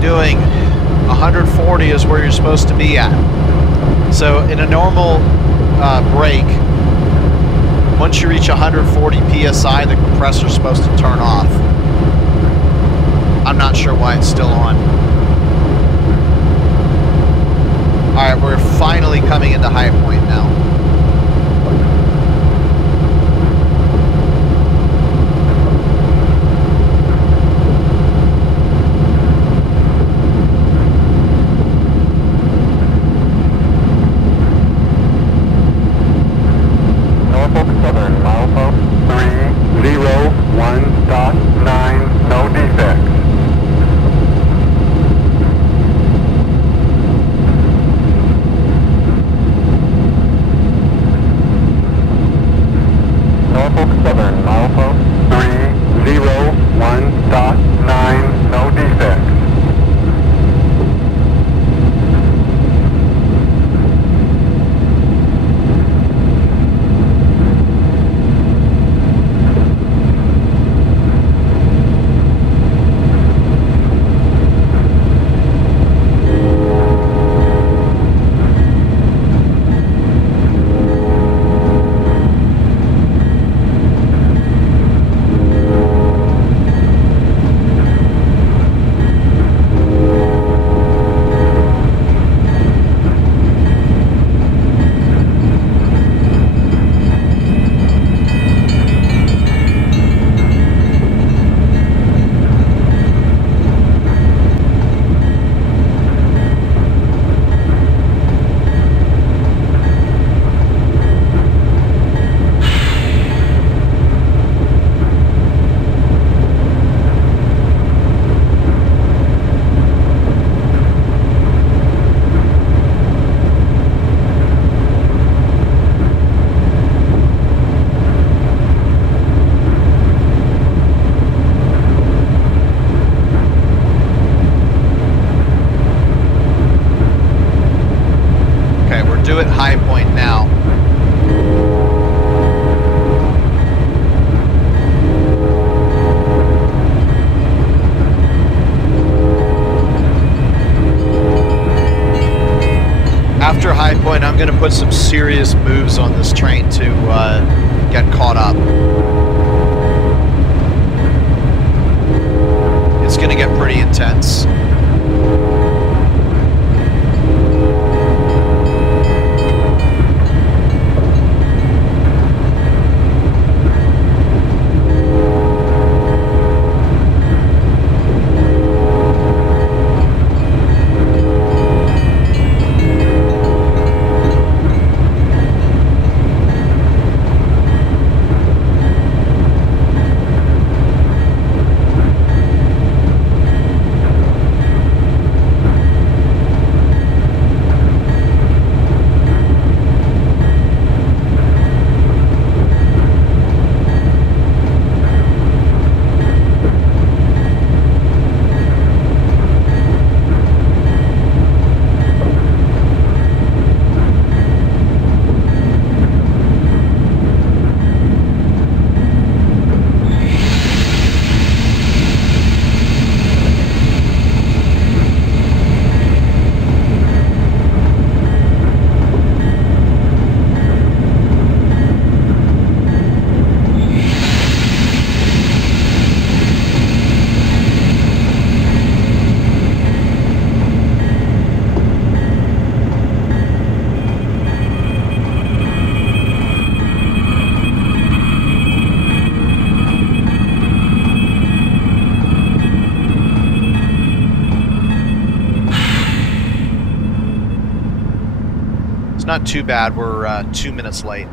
Doing 140 is where you're supposed to be at. So in a normal brake, once you reach 140 psi, the compressor's supposed to turn off. I'm not sure why it's still on. Alright, we're finally coming into high point now. at High Point now. After High Point, I'm going to put some serious moves on this train to get caught up. It's going to get pretty intense. Not too bad. We're 2 minutes late.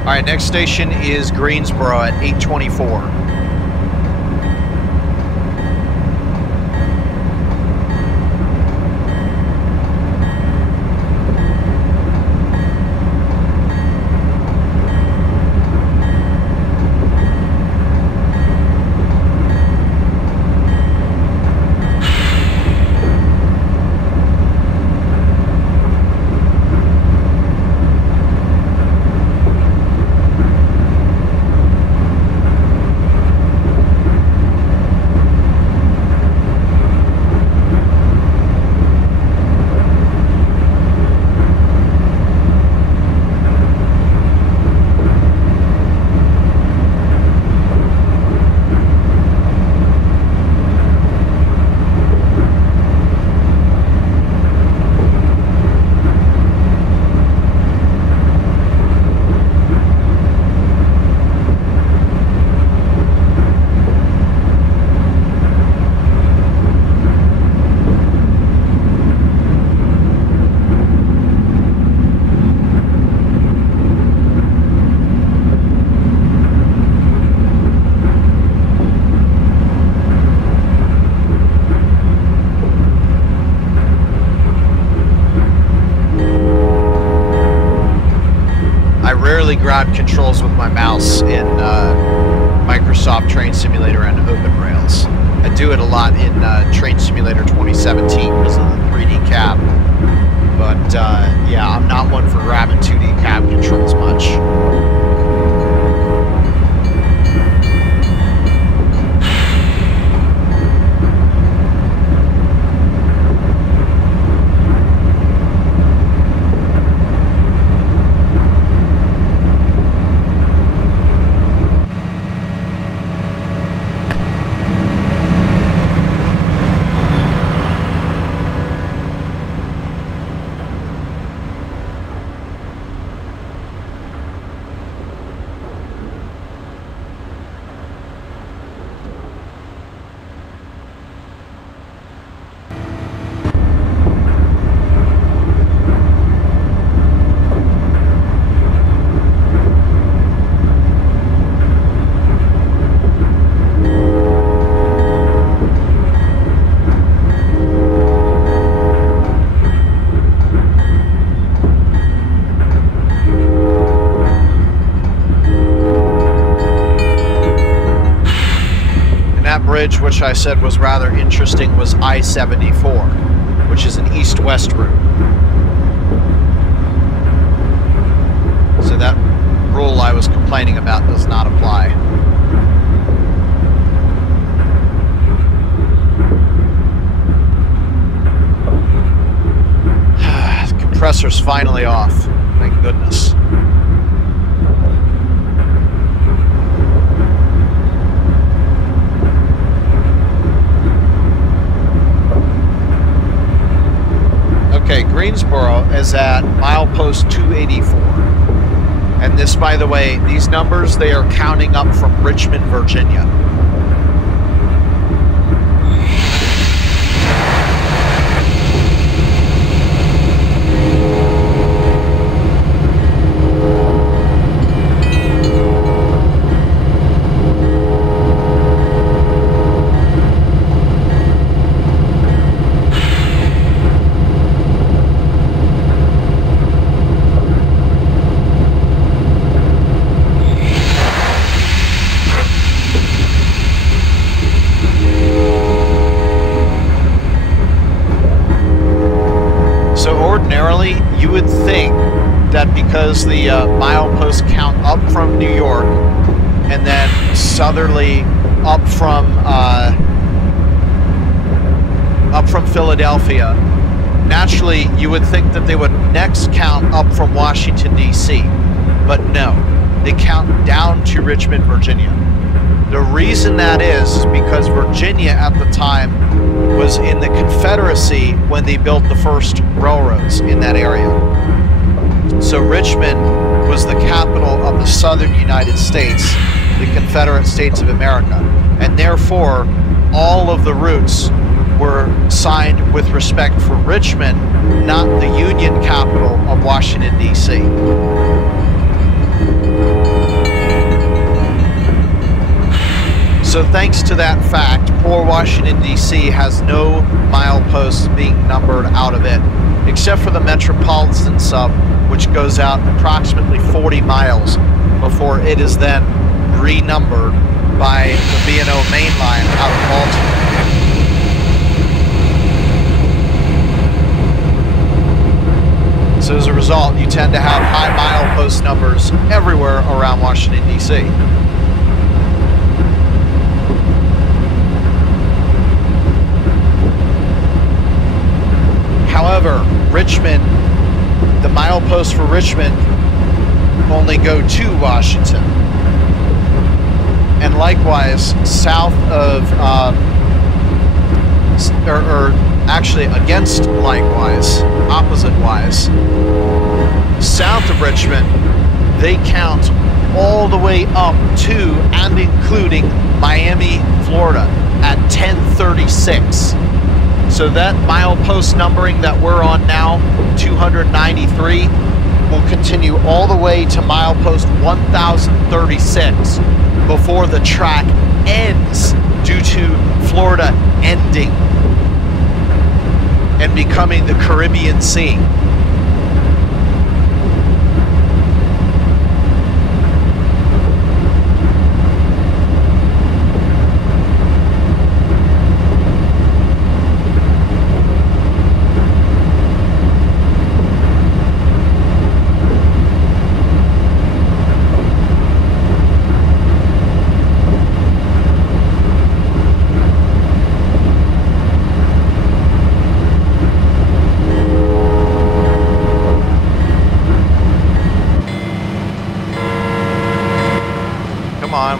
All right, next station is Greensboro at 8:24. Grab controls with my mouse in Microsoft Train Simulator and OpenRails. I do it a lot in Train Simulator 2017 because of the 3D cab. But yeah, I'm not one for grabbing 2D cab controls much. which I said was rather interesting, was I-74, which is an east-west route. So that rule I was complaining about does not apply. The compressor's finally off. Thank goodness. Okay, Greensboro is at milepost 284. And this, by the way, these numbers, they are counting up from Richmond, Virginia. You would think that because the mileposts count up from New York and then southerly up from Philadelphia, naturally you would think that they would next count up from Washington, D.C. But no, they count down to Richmond, Virginia. The reason that is because Virginia at the time was in the Confederacy when they built the first railroads in that area. So Richmond was the capital of the southern United States, the Confederate States of America, and therefore all of the routes were signed with respect for Richmond, not the Union capital of Washington, D.C. So thanks to that fact, poor Washington, D.C. has no mileposts being numbered out of it, except for the Metropolitan sub, which goes out approximately 40 miles before it is then renumbered by the B&O main line out of Baltimore. So as a result, you tend to have high milepost numbers everywhere around Washington, D.C. However, Richmond, the mileposts for Richmond only go to Washington. And likewise, south of, or actually against likewise, opposite-wise, south of Richmond, they count all the way up to and including Miami, Florida at 1036. So that milepost numbering that we're on now, 293, will continue all the way to milepost 1036 before the track ends due to Florida ending and becoming the Caribbean Sea.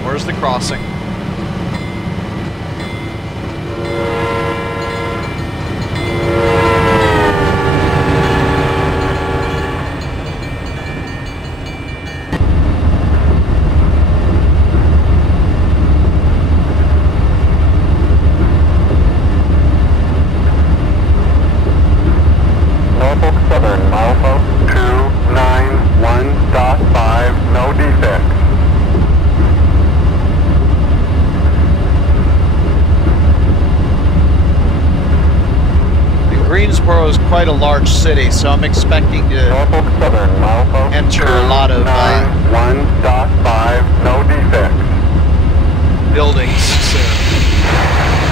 Where's the crossing? Norfolk Southern, milepost 291.5, no defects. Greensboro is quite a large city, so I'm expecting to Norfolk Southern, milepost enter a lot of 291.5, no defects. buildings soon.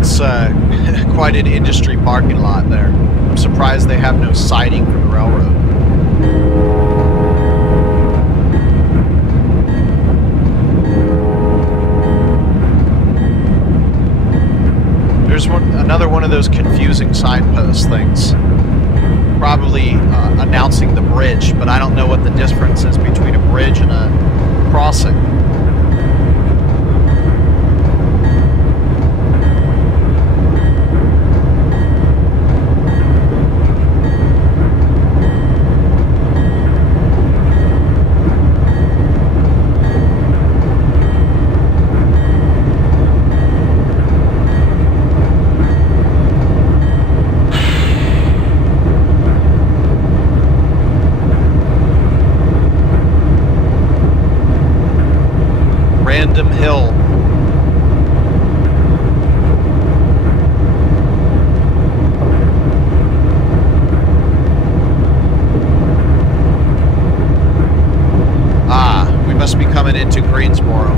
That's quite an industry parking lot there. I'm surprised they have no siding for the railroad. There's another one of those confusing signpost things. Probably announcing the bridge, but I don't know what the difference is between a bridge and a crossing. Random hill. Ah, we must be coming into Greensboro.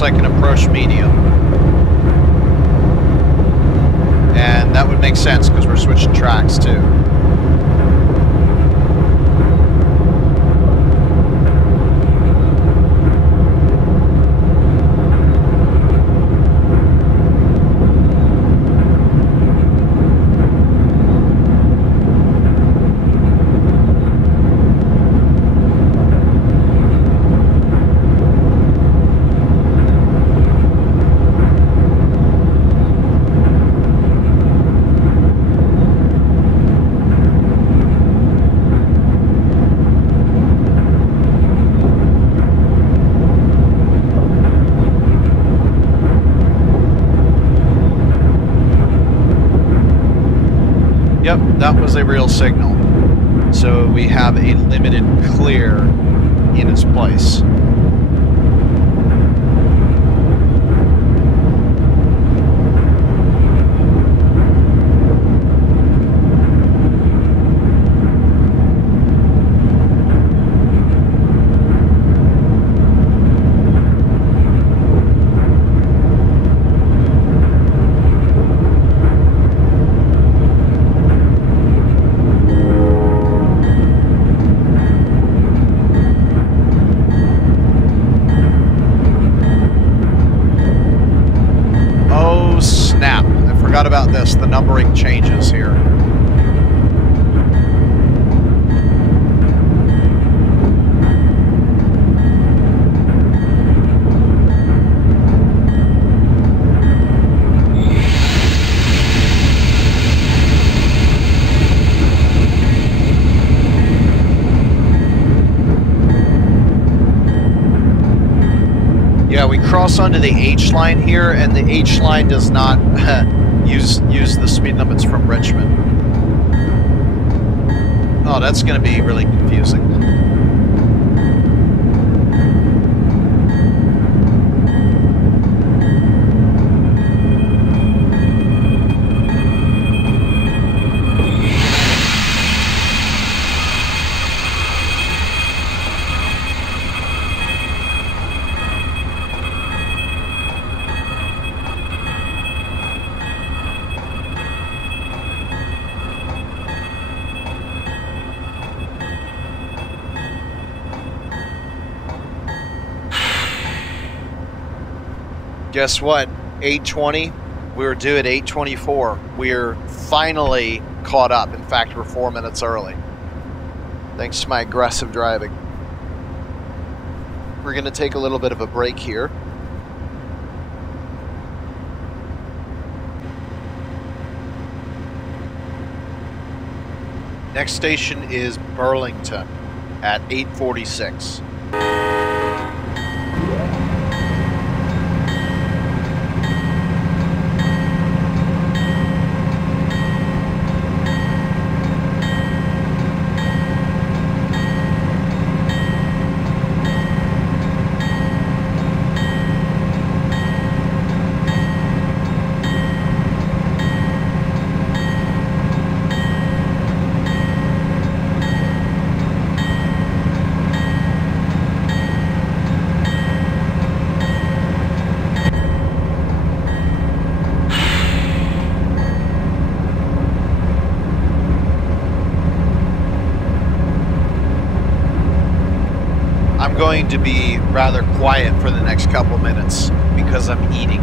Like an approach medium, and that would make sense because we're switching tracks too. Yep, that was a real signal. So we have a limited clear in its place. About this, the numbering changes here. Yeah, we cross onto the H line here, and the H line does not use the speed limits from Richmond. Oh, that's going to be really confusing. Guess what? 8:20. We were due at 8:24. We're finally caught up. In fact, we're 4 minutes early. Thanks to my aggressive driving. We're going to take a little bit of a break here. Next station is Burlington at 8:46. I'm going to be rather quiet for the next couple minutes because I'm eating.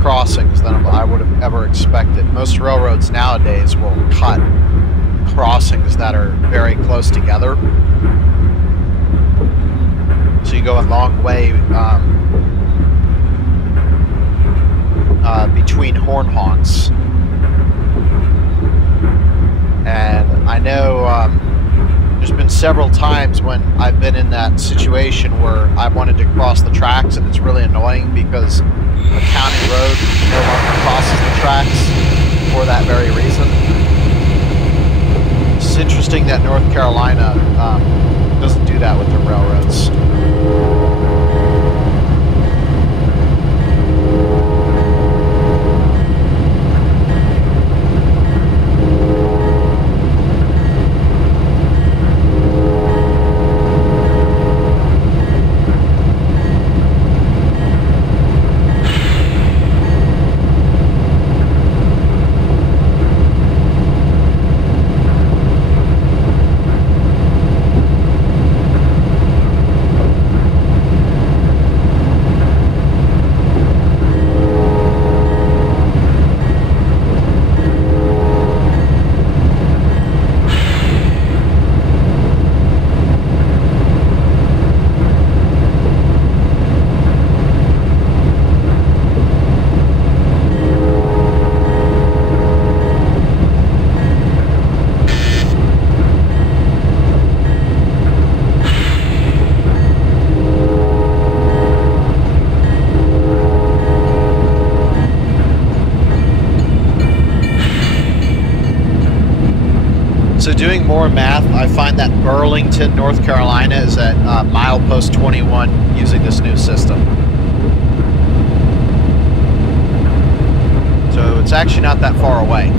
crossings than I would have ever expected. Most railroads nowadays will cut crossings that are very close together. So you go a long way between horn honks. And I know there's been several times when I've been in that situation where I wanted to cross the tracks, and it's really annoying because a county road no longer crosses the tracks for that very reason. It's interesting that North Carolina doesn't do that with the railroads. So doing more math, I find that Burlington, North Carolina is at milepost 21 using this new system. So it's actually not that far away.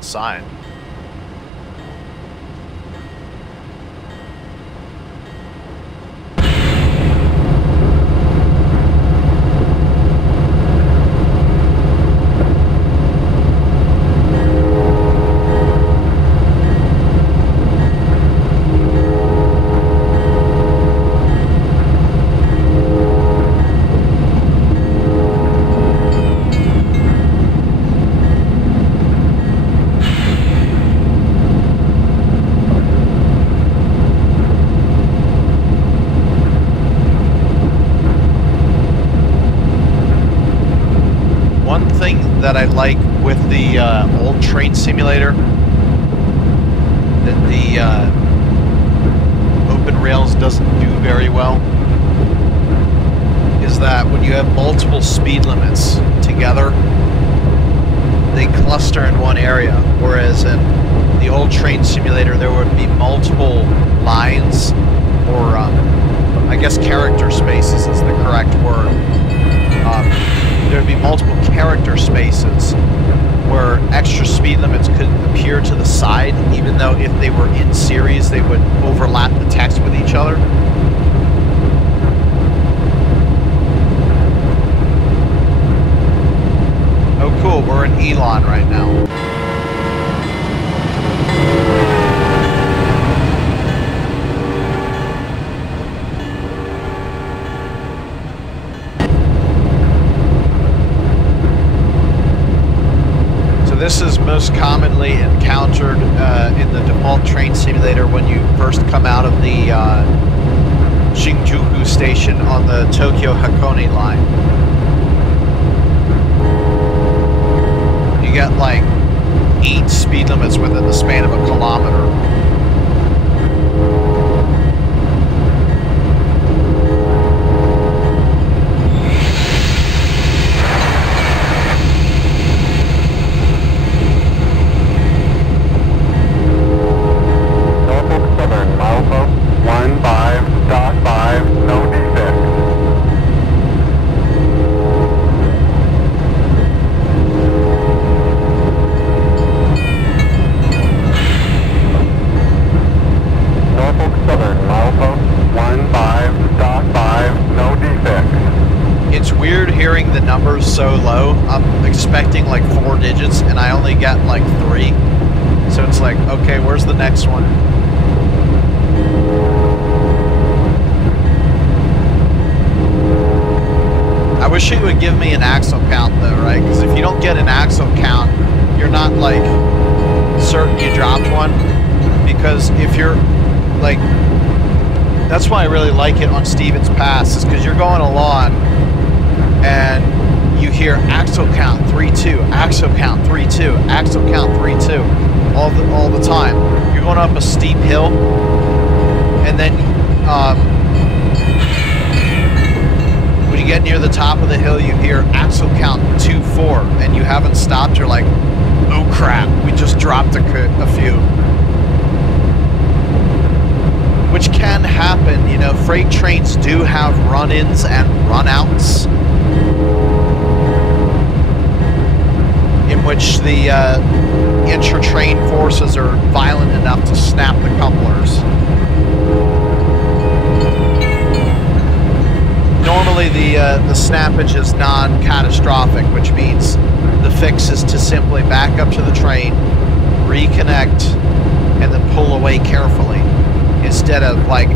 the sign. That I like with the old train simulator that the OpenRails doesn't do very well is that when you have multiple speed limits together, they cluster in one area, whereas in the old train simulator there would be multiple lines, or I guess character spaces is the correct word. There would be multiple character spaces where extra speed limits could appear to the side, even though if they were in series, they would overlap the text with each other. Oh, cool. We're in Elon right now. This is most commonly encountered in the default train simulator when you first come out of the Shinjuku station on the Tokyo-Hakone line. You get like 8 speed limits within the span of a kilometer. So low, I'm expecting like 4 digits and I only get like 3, so it's like, okay, where's the next one? I wish it would give me an axle count though, right? Because if you don't get an axle count, you're not like certain you dropped one, because if you're like, that's why I really like it on Stevens Pass, is because you're going along and you hear axle count 3-2, axle count 3-2, axle count 3-2 all the time. You're going up a steep hill, and then when you get near the top of the hill, you hear axle count 2-4, and you haven't stopped. You're like, oh crap, we just dropped a few. Which can happen, you know. Freight trains do have run-ins and run-outs, in which the intra-train forces are violent enough to snap the couplers. Normally the snappage is non-catastrophic, which means the fix is to simply back up to the train, reconnect, and then pull away carefully, instead of like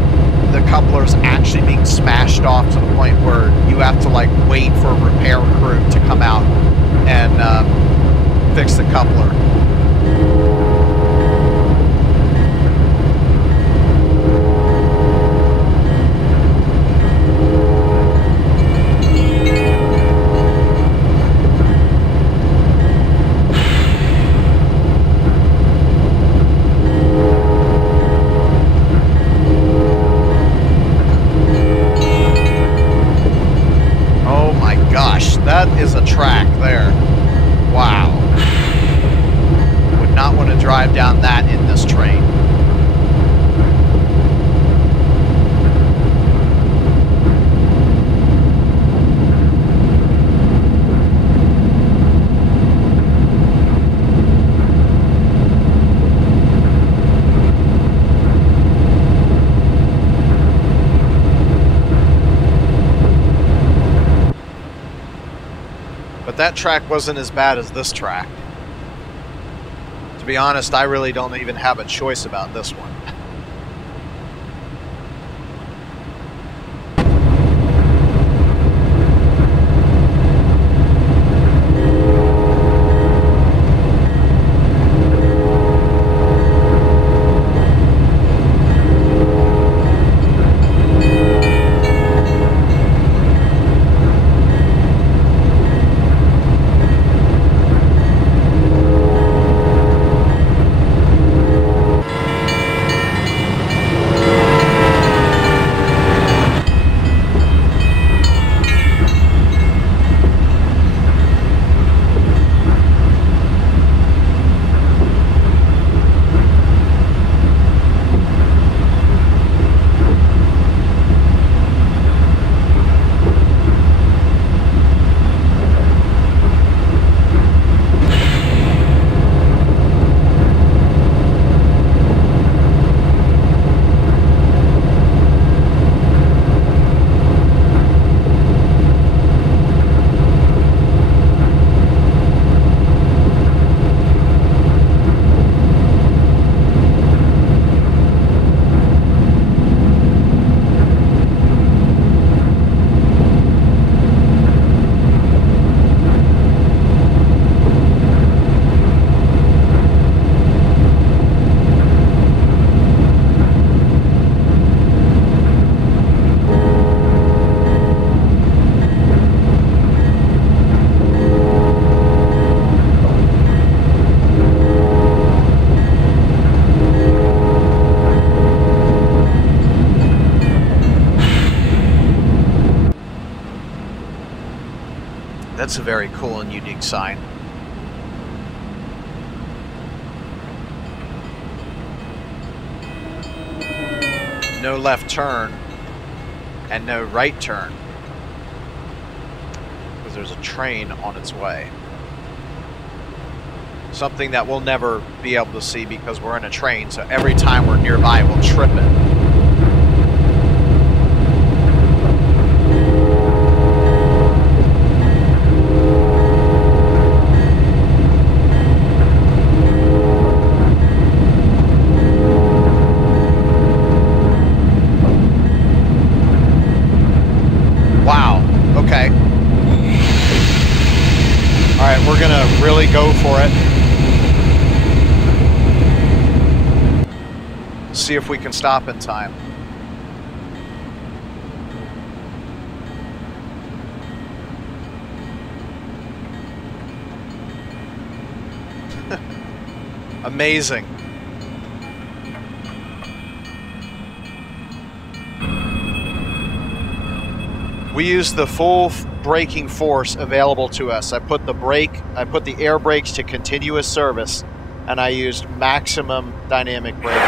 the couplers actually being smashed off to the point where you have to like wait for a repair crew to come out and fix the coupler. Oh my gosh, that is a track there. Wow. But that track wasn't as bad as this track. To be honest, I really don't even have a choice about this one. That's a very cool and unique sign. No left turn and no right turn because there's a train on its way. Something that we'll never be able to see because we're in a train, so every time we're nearby we'll trip it. We're gonna really go for it. See if we can stop in time. Amazing. We use the full braking force available to us. I put the air brakes to continuous service, and I used maximum dynamic braking.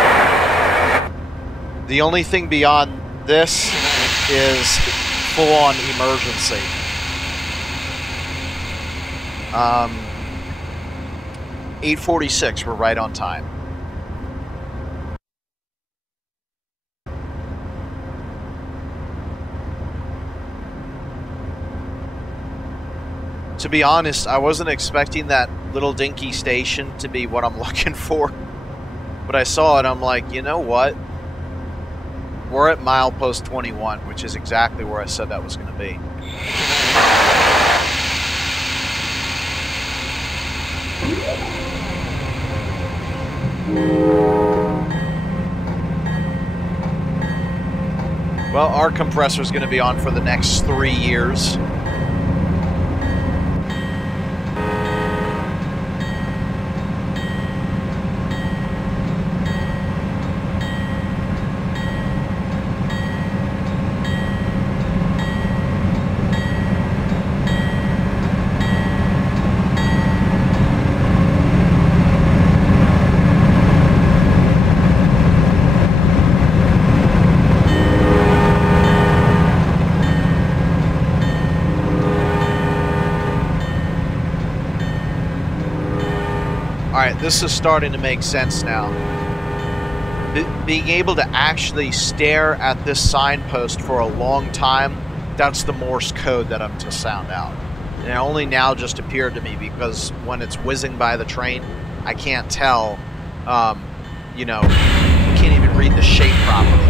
The only thing beyond this is full-on emergency. 8:46, we're right on time. To be honest, I wasn't expecting that little dinky station to be what I'm looking for. But I saw it, I'm like, you know what? We're at milepost 21, which is exactly where I said that was going to be. Well, our compressor is going to be on for the next 3 years. Alright, this is starting to make sense now. Being able to actually stare at this signpost for a long time, that's the Morse code that I'm to sound out. And it only now just appeared to me because when it's whizzing by the train, I can't tell, you know, I can't even read the shape properly,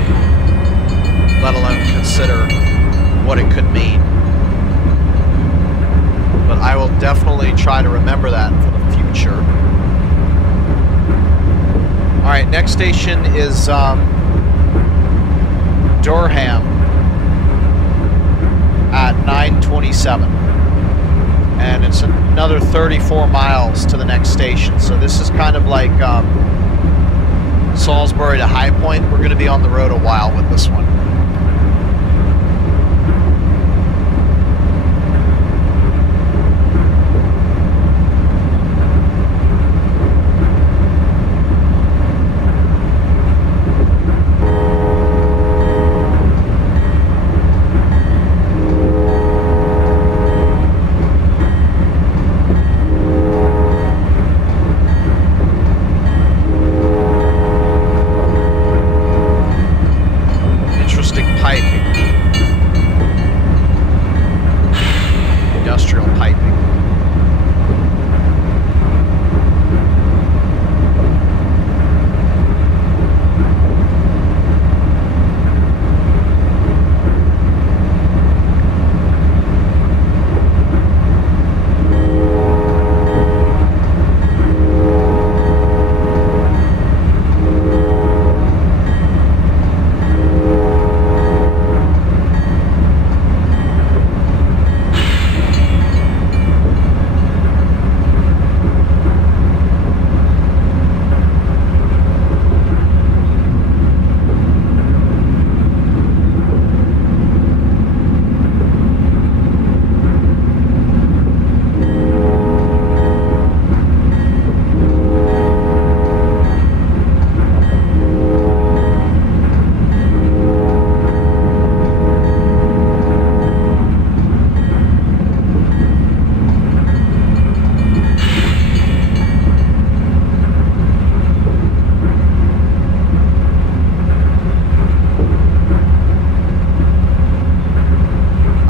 let alone consider what it could mean. But I will definitely try to remember that for the future. All right, next station is Durham at 9:27. And it's another 34 miles to the next station. So this is kind of like Salisbury to High Point. We're going to be on the road a while with this one.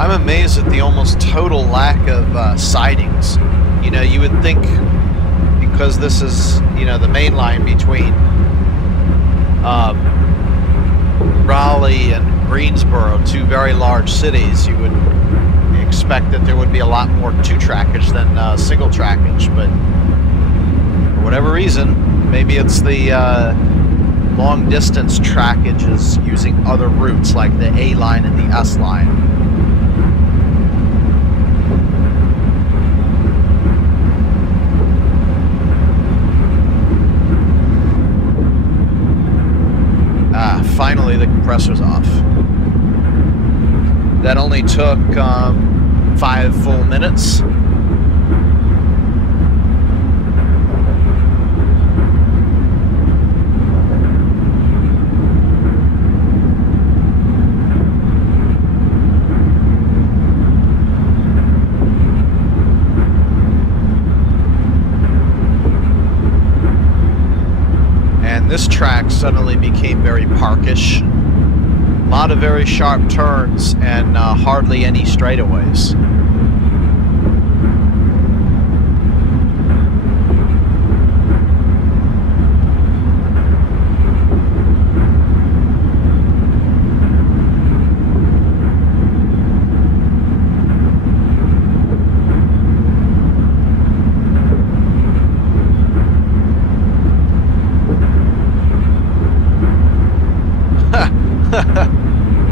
Amazed at the almost total lack of sightings. You know, you would think because this is, you know, the main line between Raleigh and Greensboro, two very large cities, you would expect that there would be a lot more two-trackage than single trackage, but for whatever reason, maybe it's the long distance trackage is using other routes like the A line and the S line. Finally, the compressor's off. That only took 5 full minutes. This track suddenly became very parkish. A lot of very sharp turns and hardly any straightaways.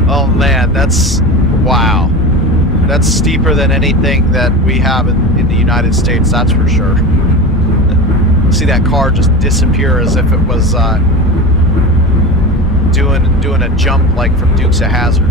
Oh man, that's wow. That's steeper than anything that we have in the United States, that's for sure. See that car just disappear as if it was doing a jump like from Dukes of Hazzard.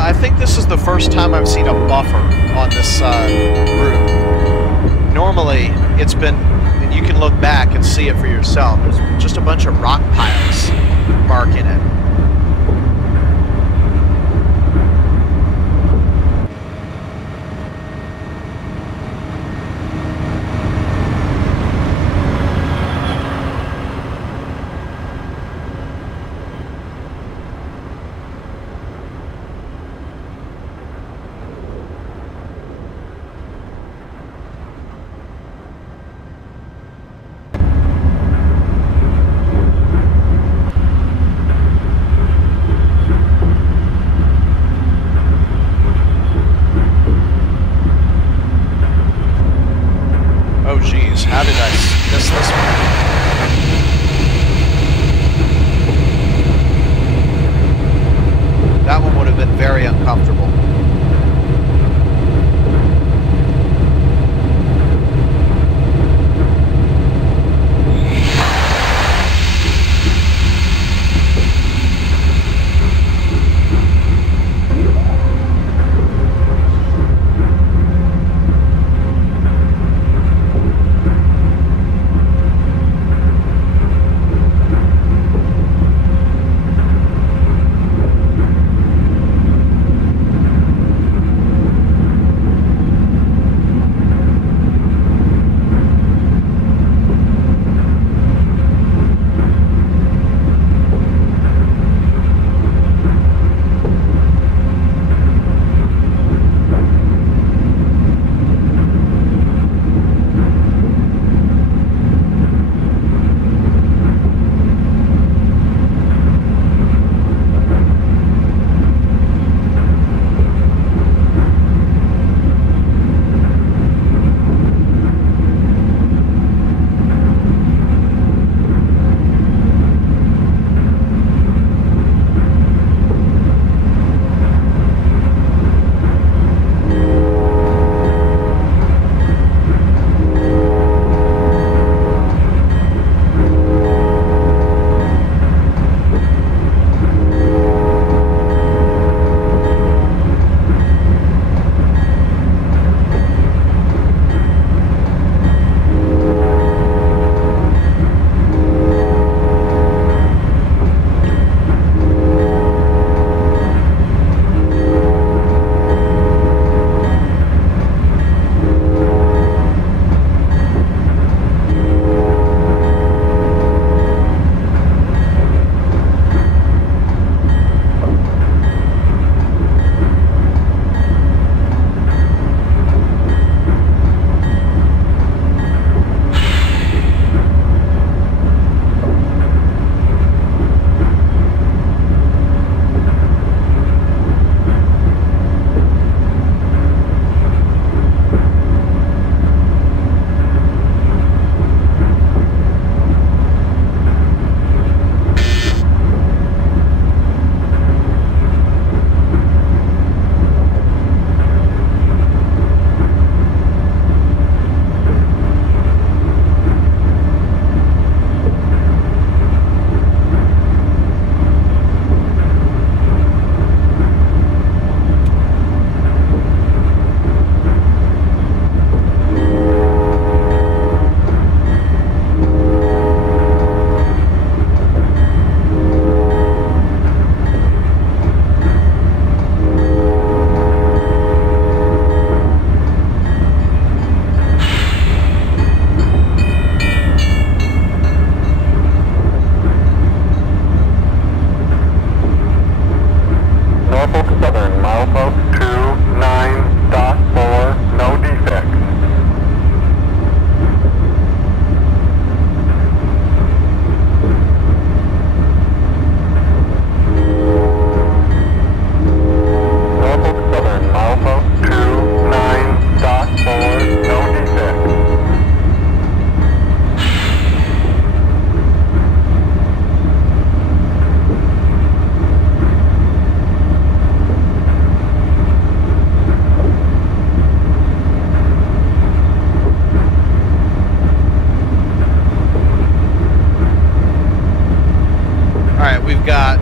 I think this is the first time I've seen a buffer on this route. Normally, it's been, and you can look back and see it for yourself, there's just a bunch of rock piles marking it. very uncomfortable.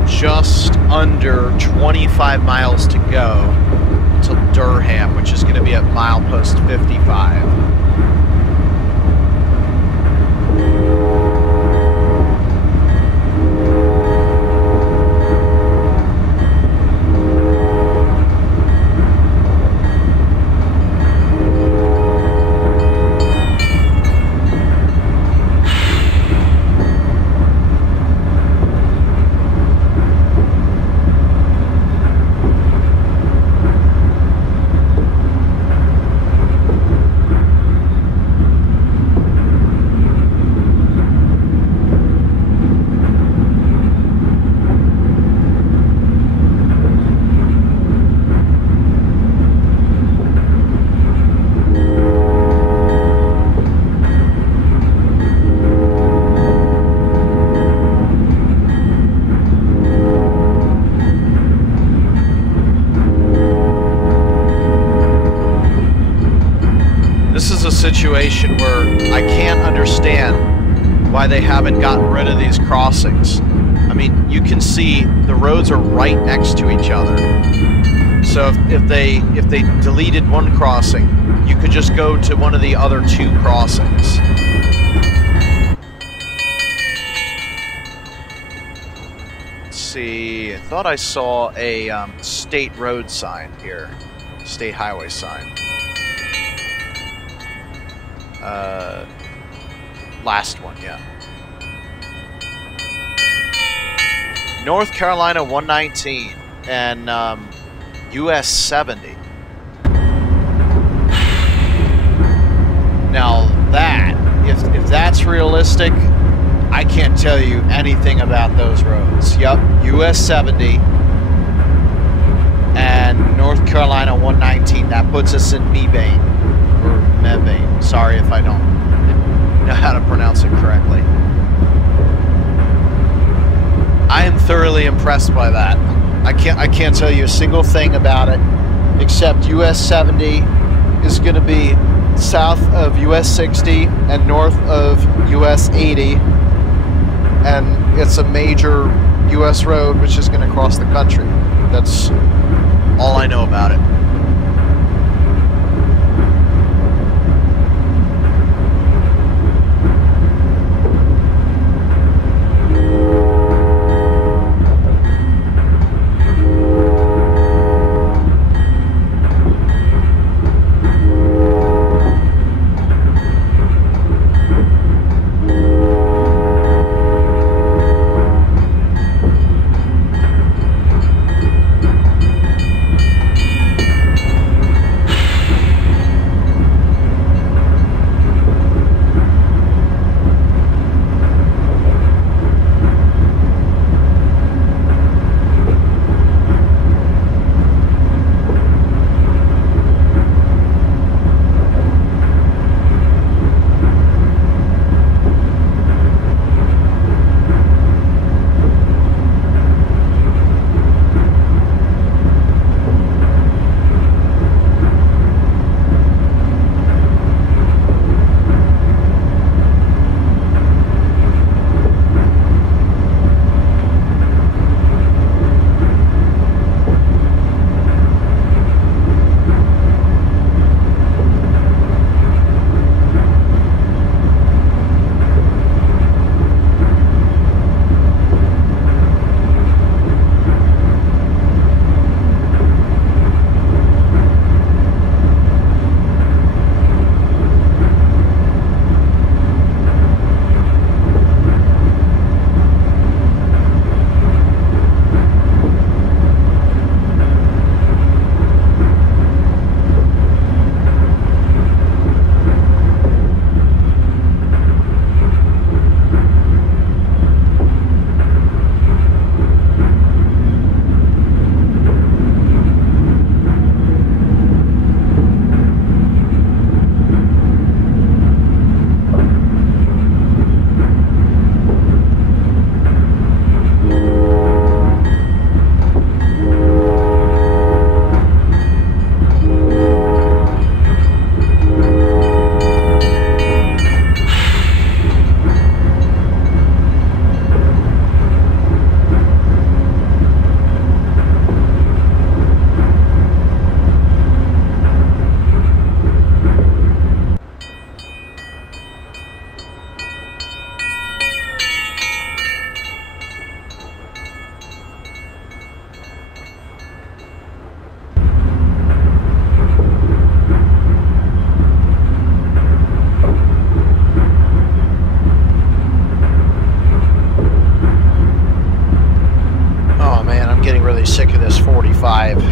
Just under 25 miles to go to Durham, which is going to be at milepost 55. situation where I can't understand why they haven't gotten rid of these crossings. I mean, you can see the roads are right next to each other. So if they deleted one crossing, you could just go to one of the other two crossings. Let's see. I thought I saw a state road sign here, state highway sign. Last one, yeah. North Carolina 119 and US 70. Now that, if that's realistic, I can't tell you anything about those roads. Yep, US 70 and North Carolina 119. That puts us in Mebane, or Mebane. Sorry if I don't know how to pronounce it correctly. I am thoroughly impressed by that. I can't tell you a single thing about it, except US 70 is going to be south of US 60 and north of US 80, and it's a major US road which is going to cross the country. That's all I know about it. Sick of this 45.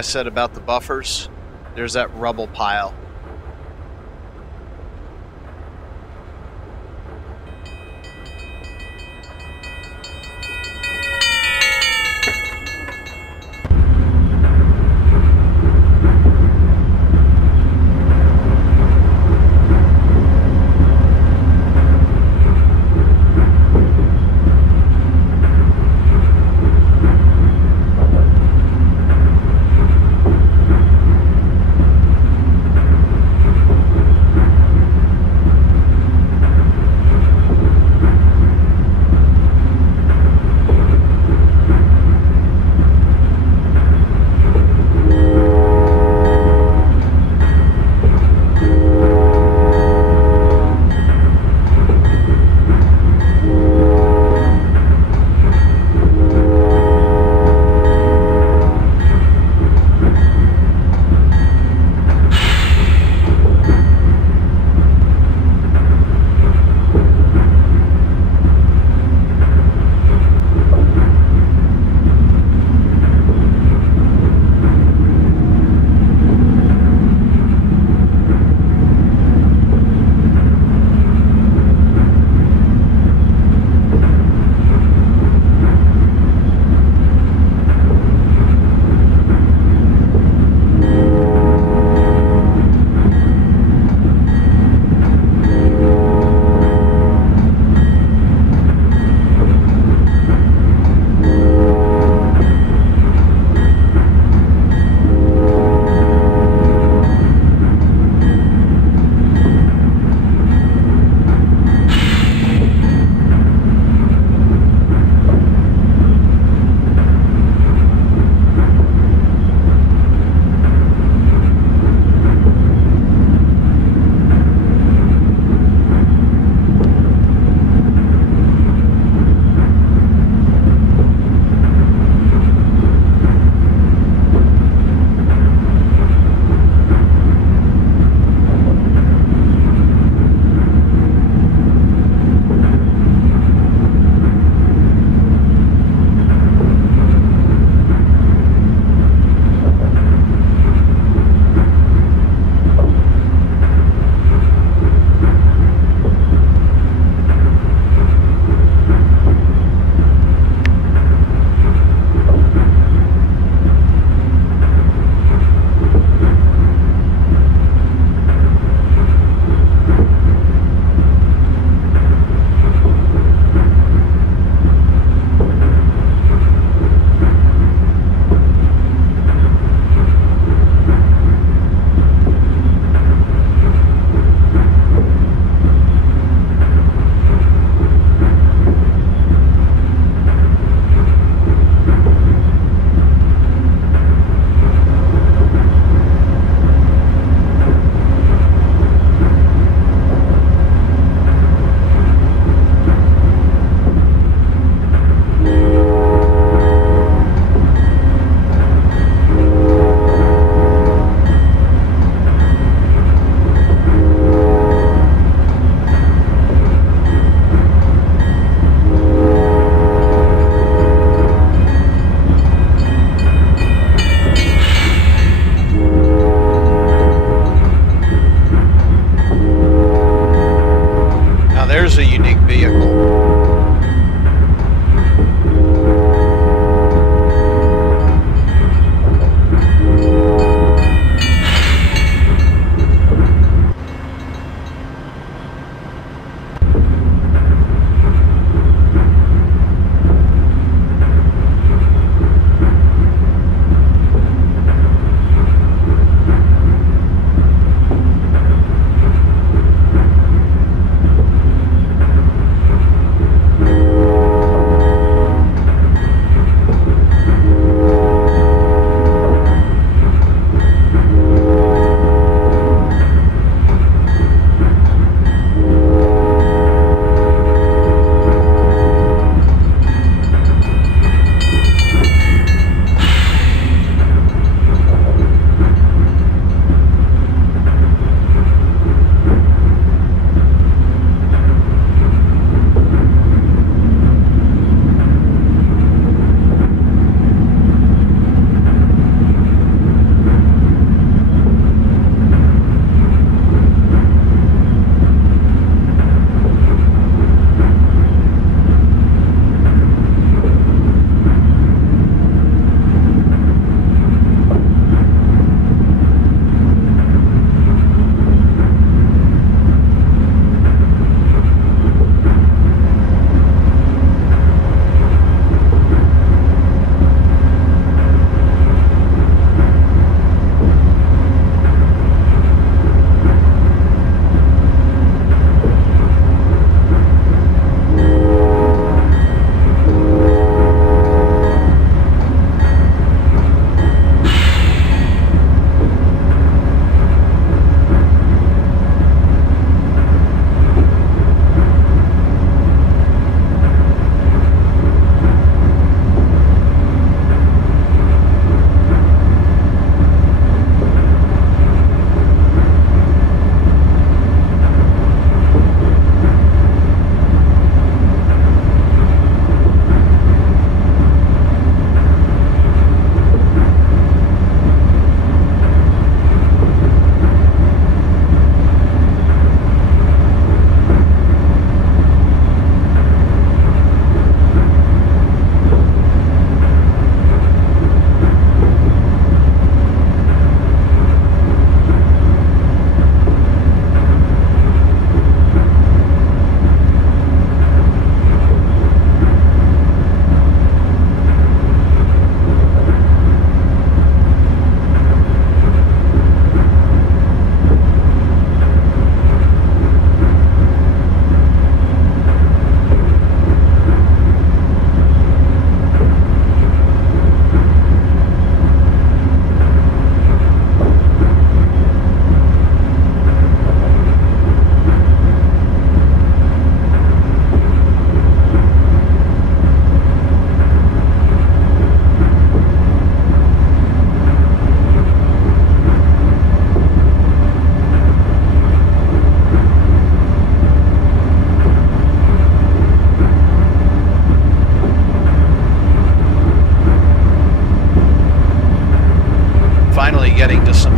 I said about the buffers? There's that rubble pile.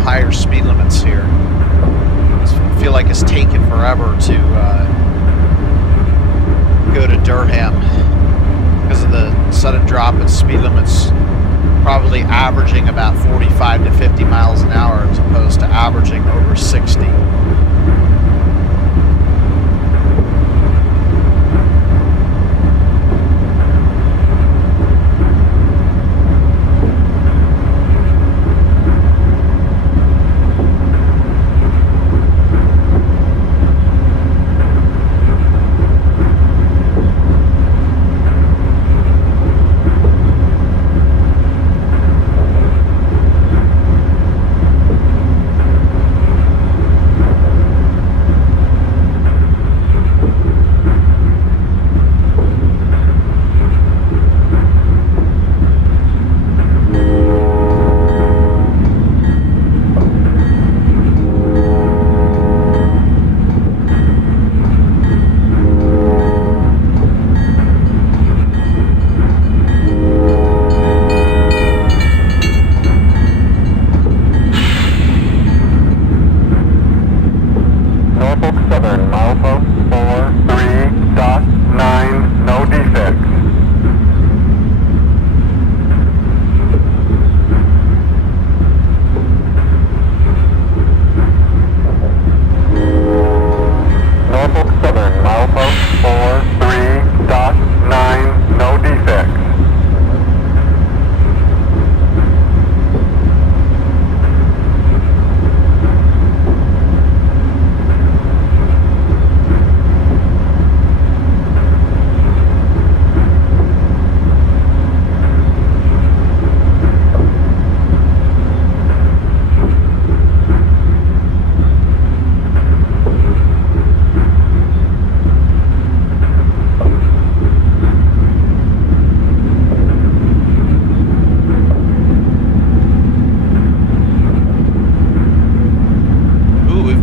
higher speed limits here. I feel like it's taken forever to go to Durham because of the sudden drop in speed limits, probably averaging about 45 to 50 miles an hour as opposed to averaging over 60.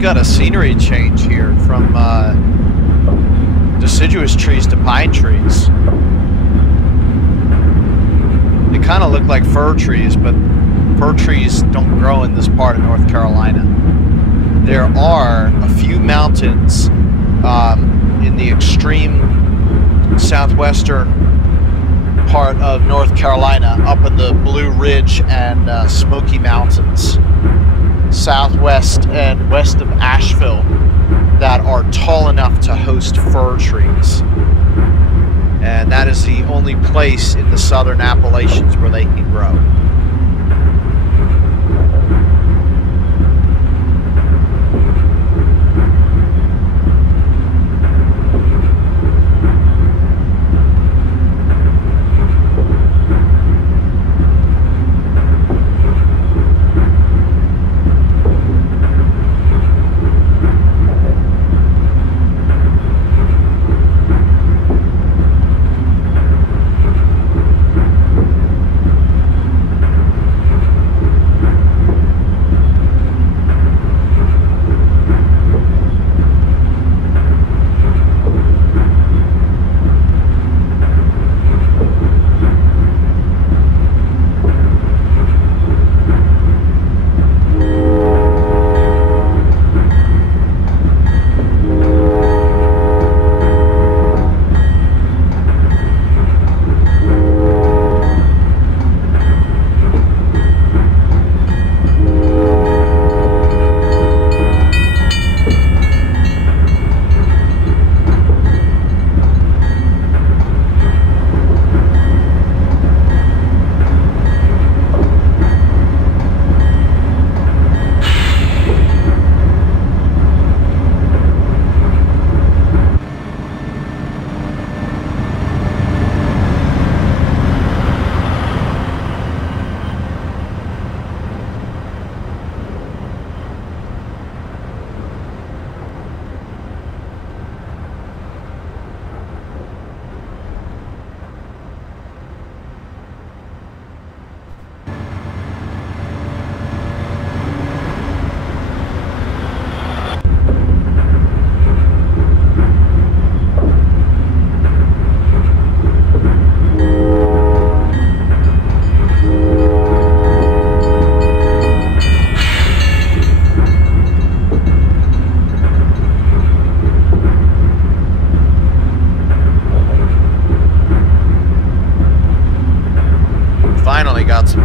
Got a scenery change here from deciduous trees to pine trees. They kind of look like fir trees, but fir trees don't grow in this part of North Carolina. There are a few mountains in the extreme southwestern part of North Carolina, up in the Blue Ridge and Smoky Mountains, southwest and west of Asheville, that are tall enough to host fir trees. And that is the only place in the southern Appalachians where they can grow.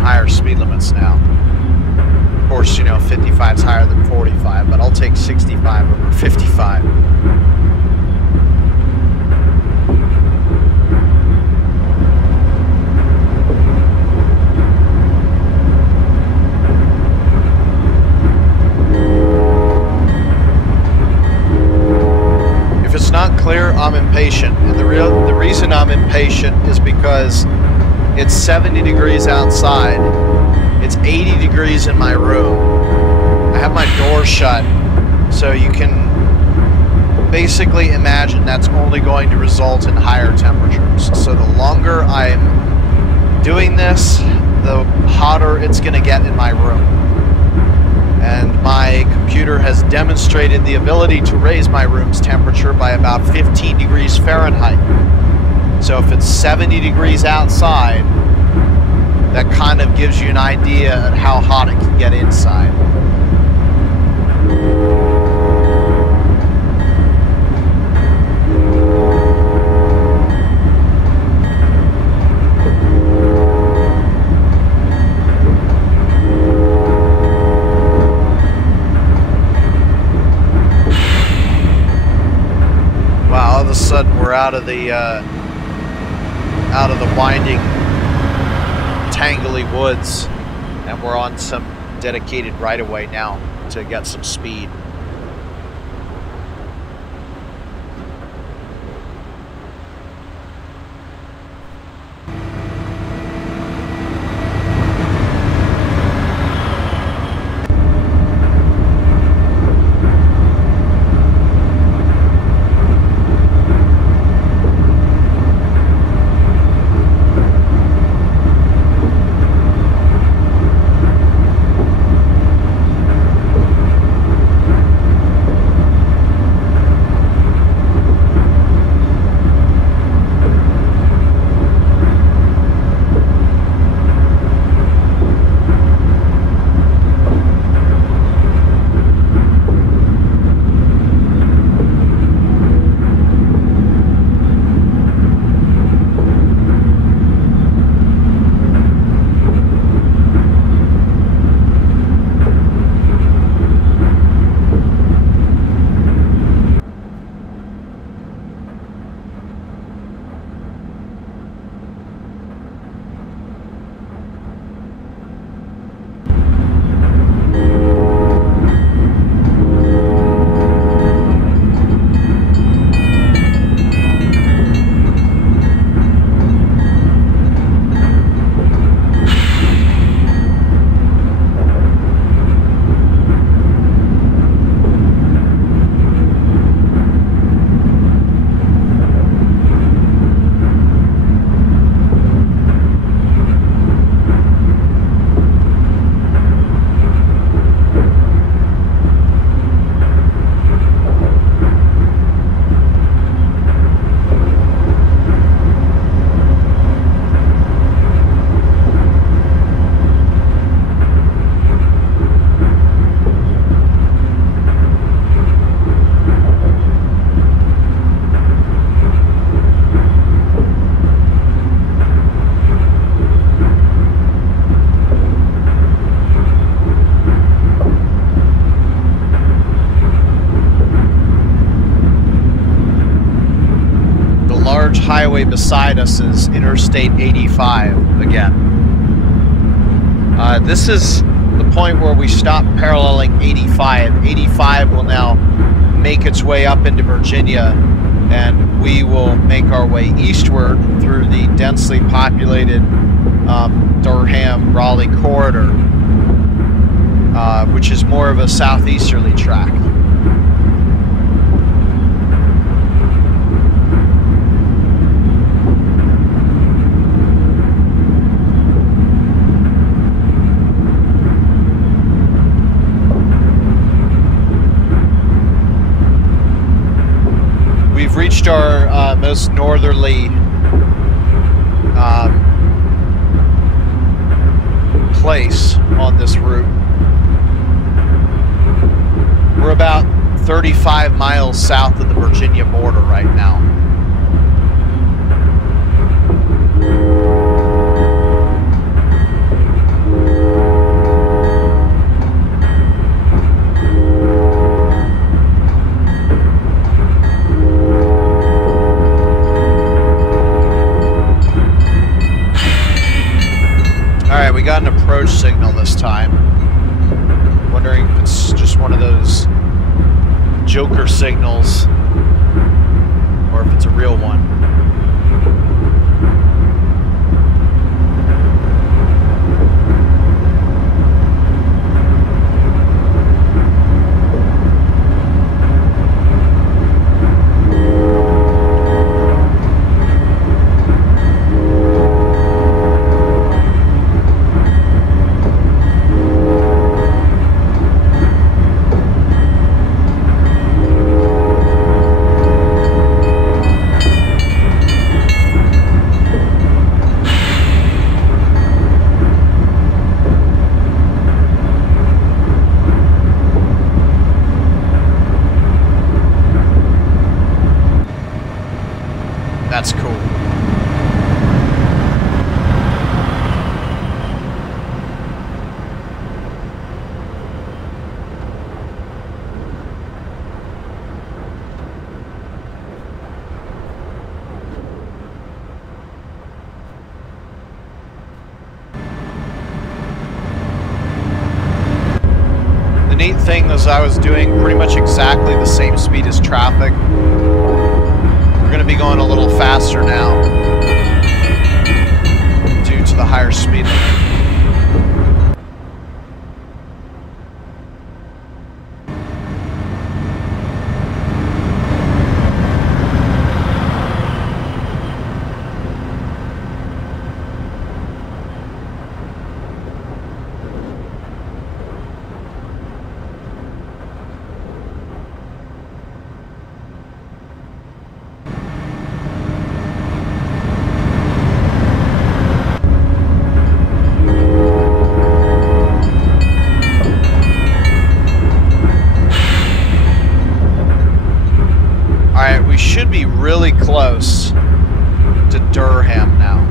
higher speed limits now. Of course, you know, 55 is higher than 45, but I'll take 65 over 55. If it's not clear, I'm impatient, and the reason I'm impatient is because it's 70 degrees outside. It's 80 degrees in my room. I have my door shut, so you can basically imagine that's only going to result in higher temperatures. So the longer I'm doing this, the hotter it's going to get in my room. And my computer has demonstrated the ability to raise my room's temperature by about 15 degrees Fahrenheit. So if it's 70 degrees outside, that kind of gives you an idea of how hot it can get inside. Wow, all of a sudden we're out of the winding tangly woods, and we're on some dedicated right-of-way now to get some speed. Highway beside us is Interstate 85 again. This is the point where we stop paralleling 85. 85 will now make its way up into Virginia, and we will make our way eastward through the densely populated Durham Raleigh corridor, which is more of a southeasterly track. Reached our most northerly place on this route. We're about 35 miles south of the Virginia border right now. approach signal this time. Wondering if it's just one of those joker signals or if it's a real one. That's cool. The neat thing is I was doing pretty much exactly the same speed as traffic. We're going to be going a little faster now due to the higher speed limit. We should be really close to Durham now.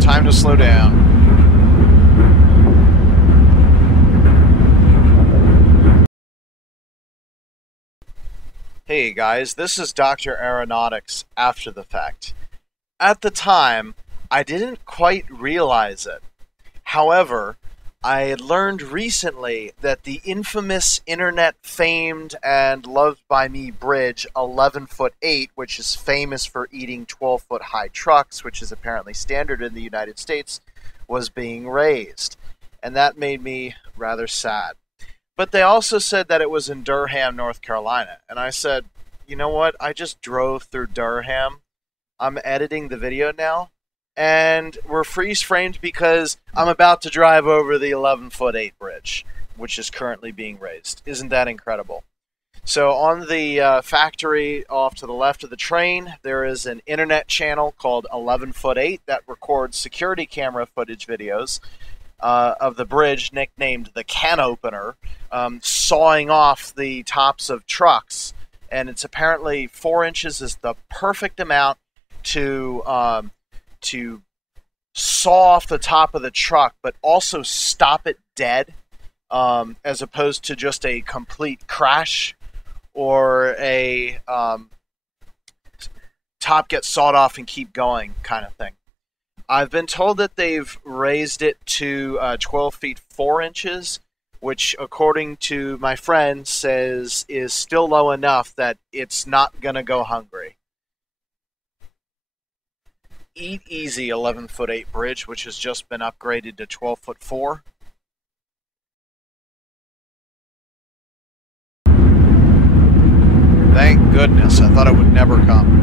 Time to slow down. Hey guys, this is Dr. Aeronautics after the fact. At the time, I didn't quite realize it. However, I had learned recently that the infamous internet-famed and loved by me bridge 11'8", which is famous for eating 12-foot high trucks, which is apparently standard in the United States, was being raised. And that made me rather sad. But they also said that it was in Durham, North Carolina. And I said, you know what? I just drove through Durham. I'm editing the video now. And we're freeze-framed because I'm about to drive over the 11'8" bridge, which is currently being raised. Isn't that incredible? So on the factory off to the left of the train, there is an internet channel called 11'8" that records security camera footage videos of the bridge, nicknamed the Can Opener, sawing off the tops of trucks. And it's apparently 4 inches is the perfect amount to saw off the top of the truck, but also stop it dead, as opposed to just a complete crash or a top gets sawed off and keep going kind of thing. I've been told that they've raised it to 12 feet 4 inches, which, according to my friend, says is still low enough that it's not going to go hungry. Eat easy 11'8" bridge, which has just been upgraded to 12'4". Thank goodness, I thought it would never come.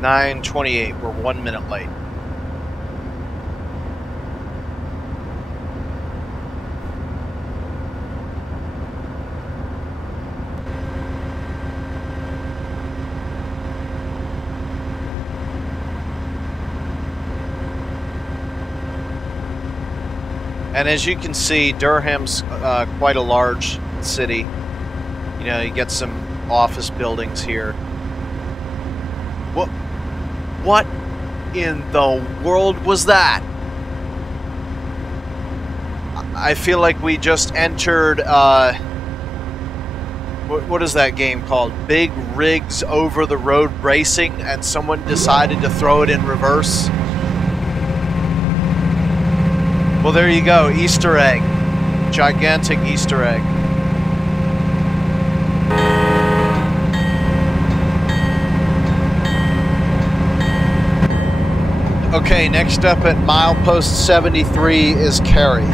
9:28. We're 1 minute late. And as you can see, Durham's quite a large city. You know, you get some office buildings here. What in the world was that? I feel like we just entered, what is that game called? Big Rigs Over the Road Racing, and someone decided to throw it in reverse. Well, there you go, Easter egg. Gigantic Easter egg. Okay, next up at milepost 73 is Cary.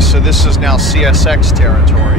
So this is now CSX territory.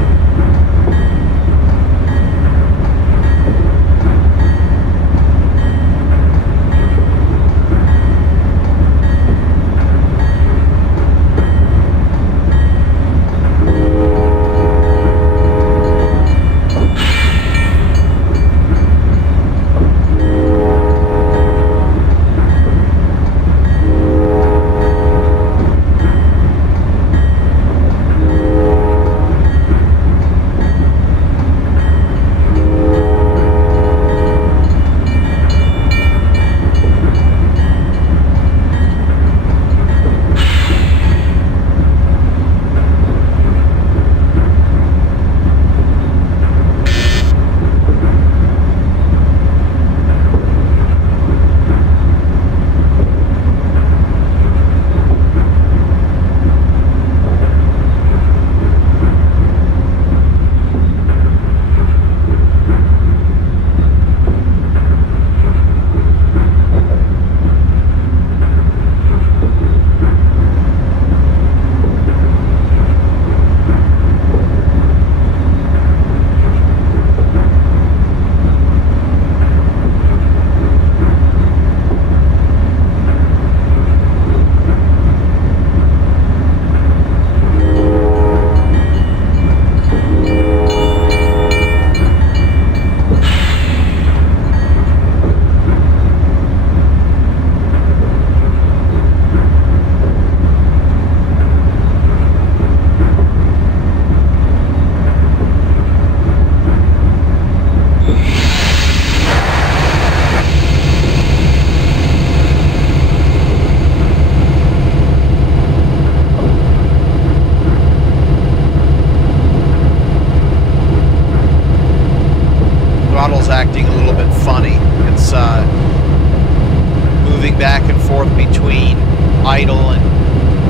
back and forth between idle and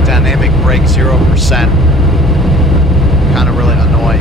dynamic brake 0%. Kind of really annoying.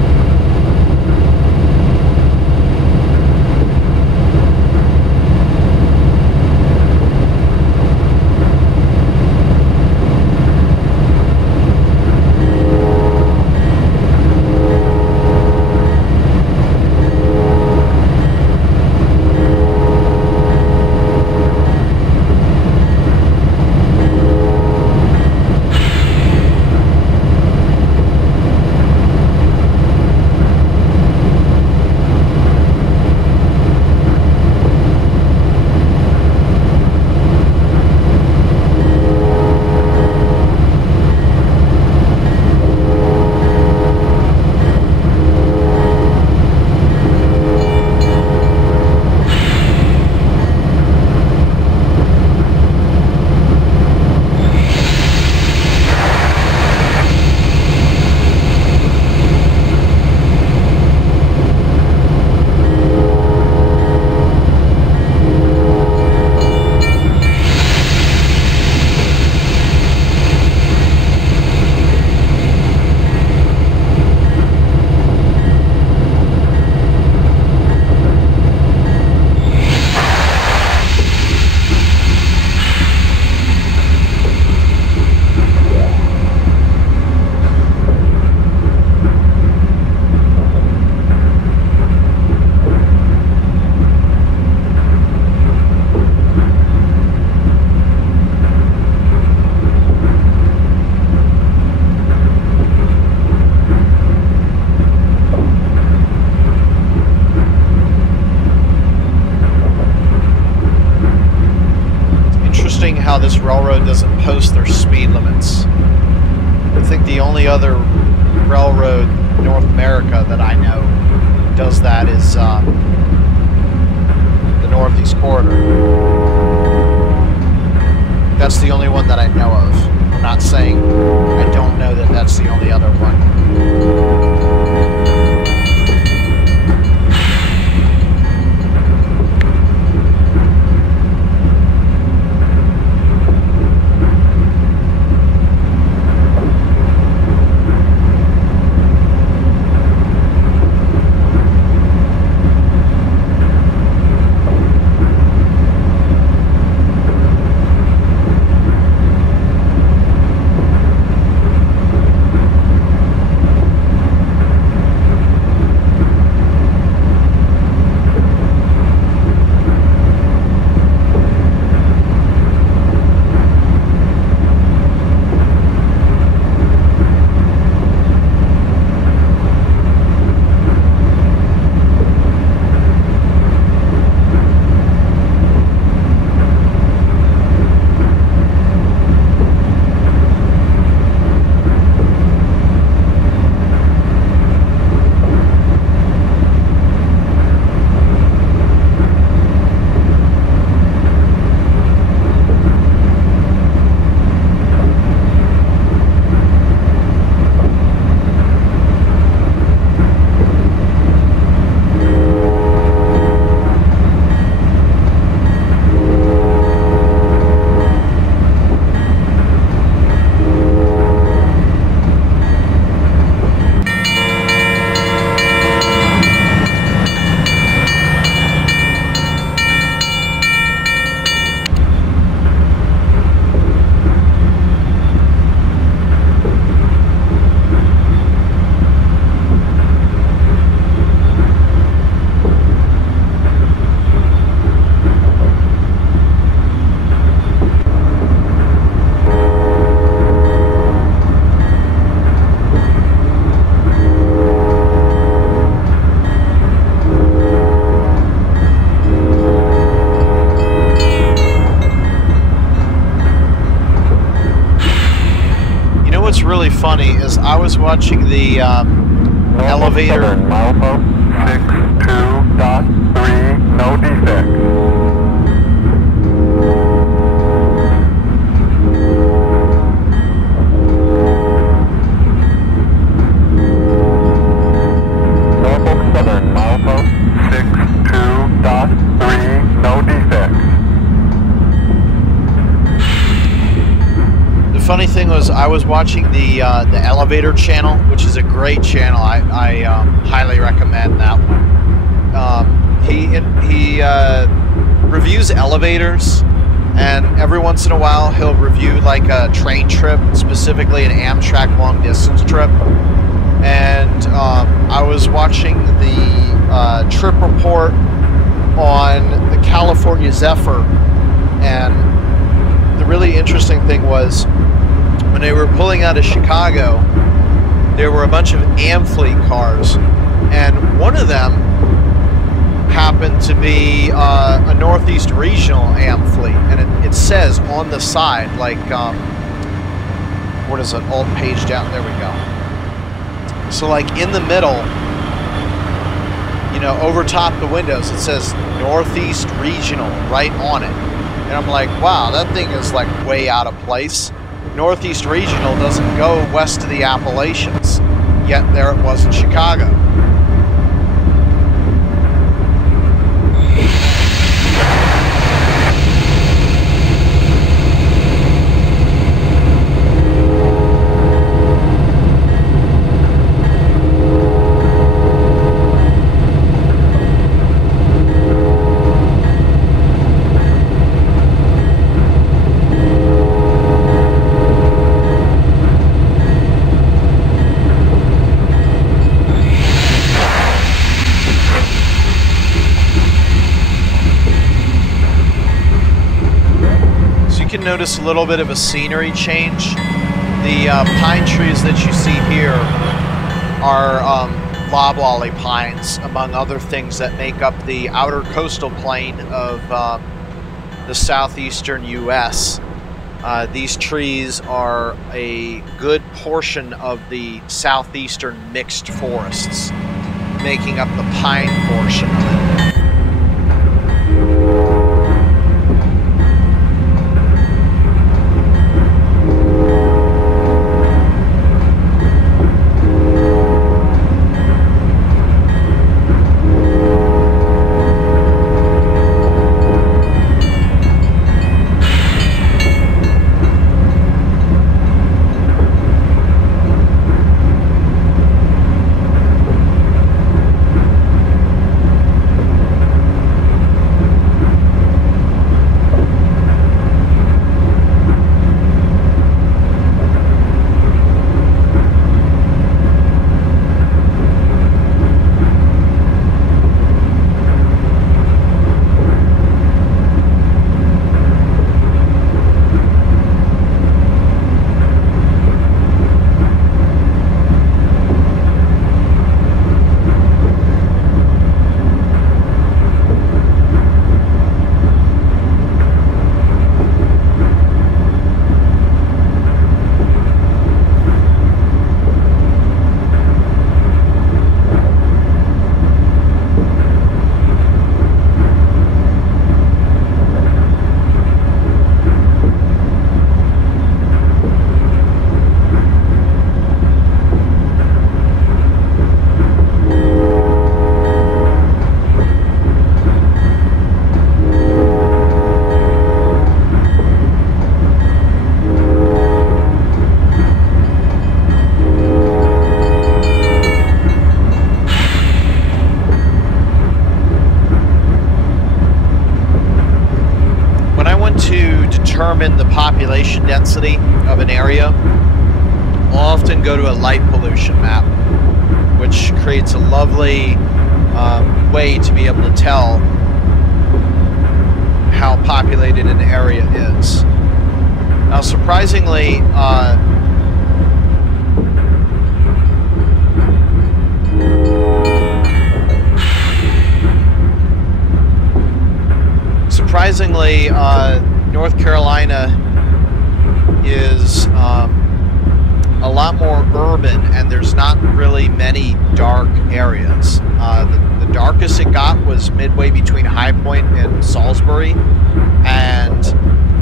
How this railroad doesn't post their speed limits. I think the only other railroad in North America that I know does that is the Northeast Corridor. That's the only one that I know of. I'm not saying I don't know that that's the only other one. Really funny is I was watching the elevator. 62.3, no defects. Norfolk Southern, milepost 62.3, no defects. funny thing was I was watching the Elevator channel, which is a great channel. I highly recommend that one. He reviews elevators, and every once in a while he'll review like a train trip, specifically an Amtrak long distance trip. And I was watching the trip report on the California Zephyr, and the really interesting thing was when they were pulling out of Chicago, there were a bunch of Amfleet cars, and one of them happened to be a Northeast Regional Amfleet, and it says on the side, like, what is it, alt page down, there we go. So like in the middle, you know, over top the windows, it says Northeast Regional right on it. And I'm like, wow, that thing is like way out of place. Northeast Regional doesn't go west of the Appalachians, yet there it was in Chicago. Notice a little bit of a scenery change. The pine trees that you see here are loblolly pines, among other things that make up the outer coastal plain of the southeastern U.S. These trees are a good portion of the southeastern mixed forests, making up the pine portion of it. Determine the population density of an area, I'll often go to a light pollution map, which creates a lovely way to be able to tell how populated an area is. Now, surprisingly, North Carolina is a lot more urban, and there's not really many dark areas. The darkest it got was midway between High Point and Salisbury, and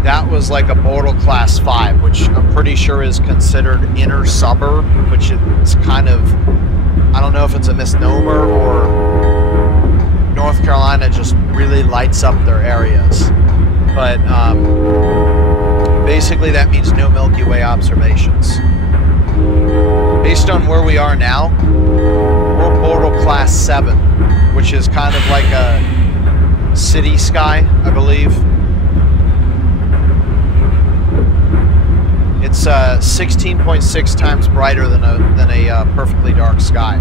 that was like a Mortal Class 5, which I'm pretty sure is considered inner suburb, which is kind of, I don't know if it's a misnomer or North Carolina just really lights up their areas. But basically that means no Milky Way observations. Based on where we are now, we're Bortle Class 7, which is kind of like a city sky, I believe. It's 16.6 times brighter than a perfectly dark sky,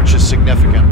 which is significant.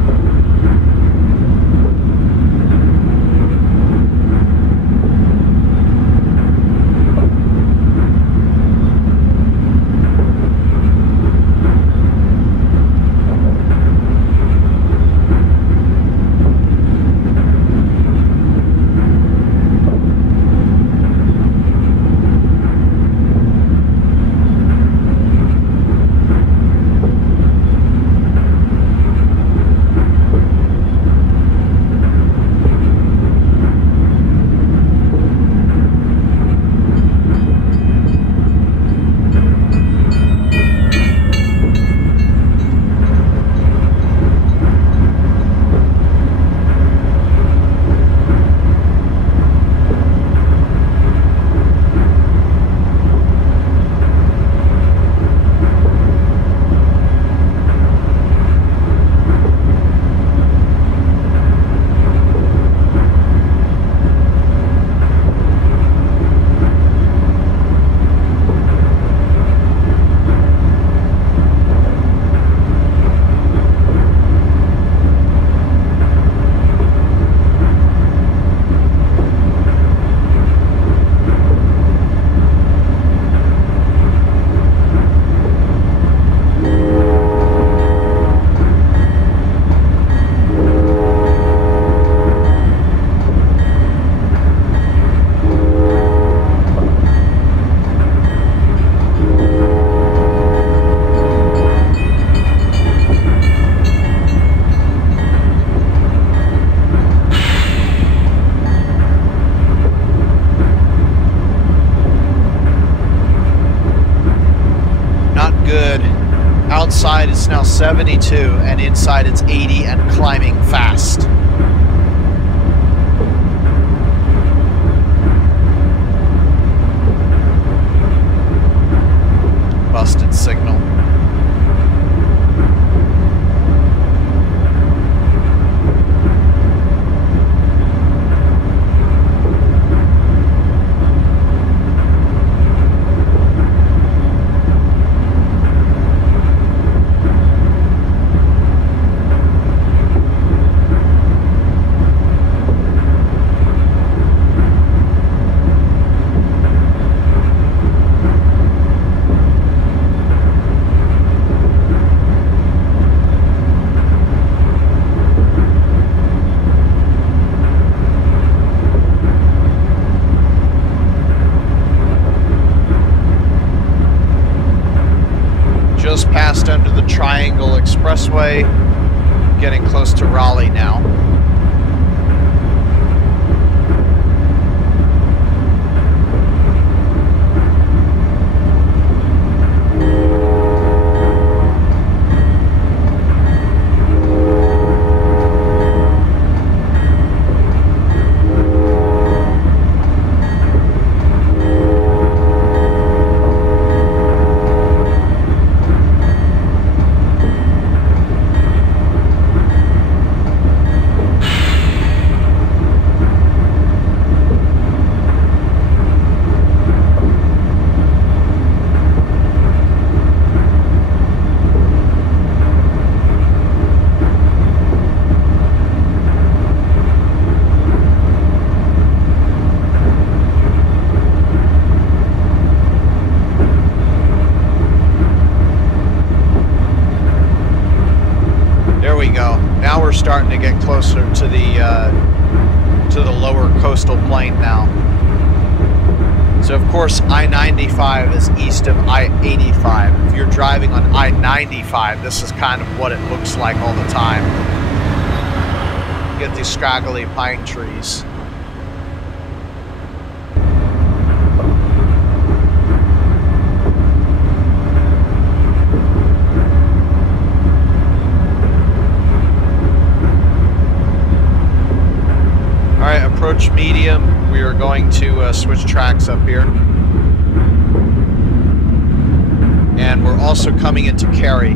Outside it's now 72 and inside it's 80 and climbing fast. Busted signal. Passed under the Triangle Expressway, getting close to Raleigh now. Starting to get closer to the lower coastal plain now. So of course I-95 is east of I-85. If you're driving on I-95, this is kind of what it looks like all the time. You get these scraggly pine trees. approach medium, we are going to switch tracks up here. And we're also coming into Cary.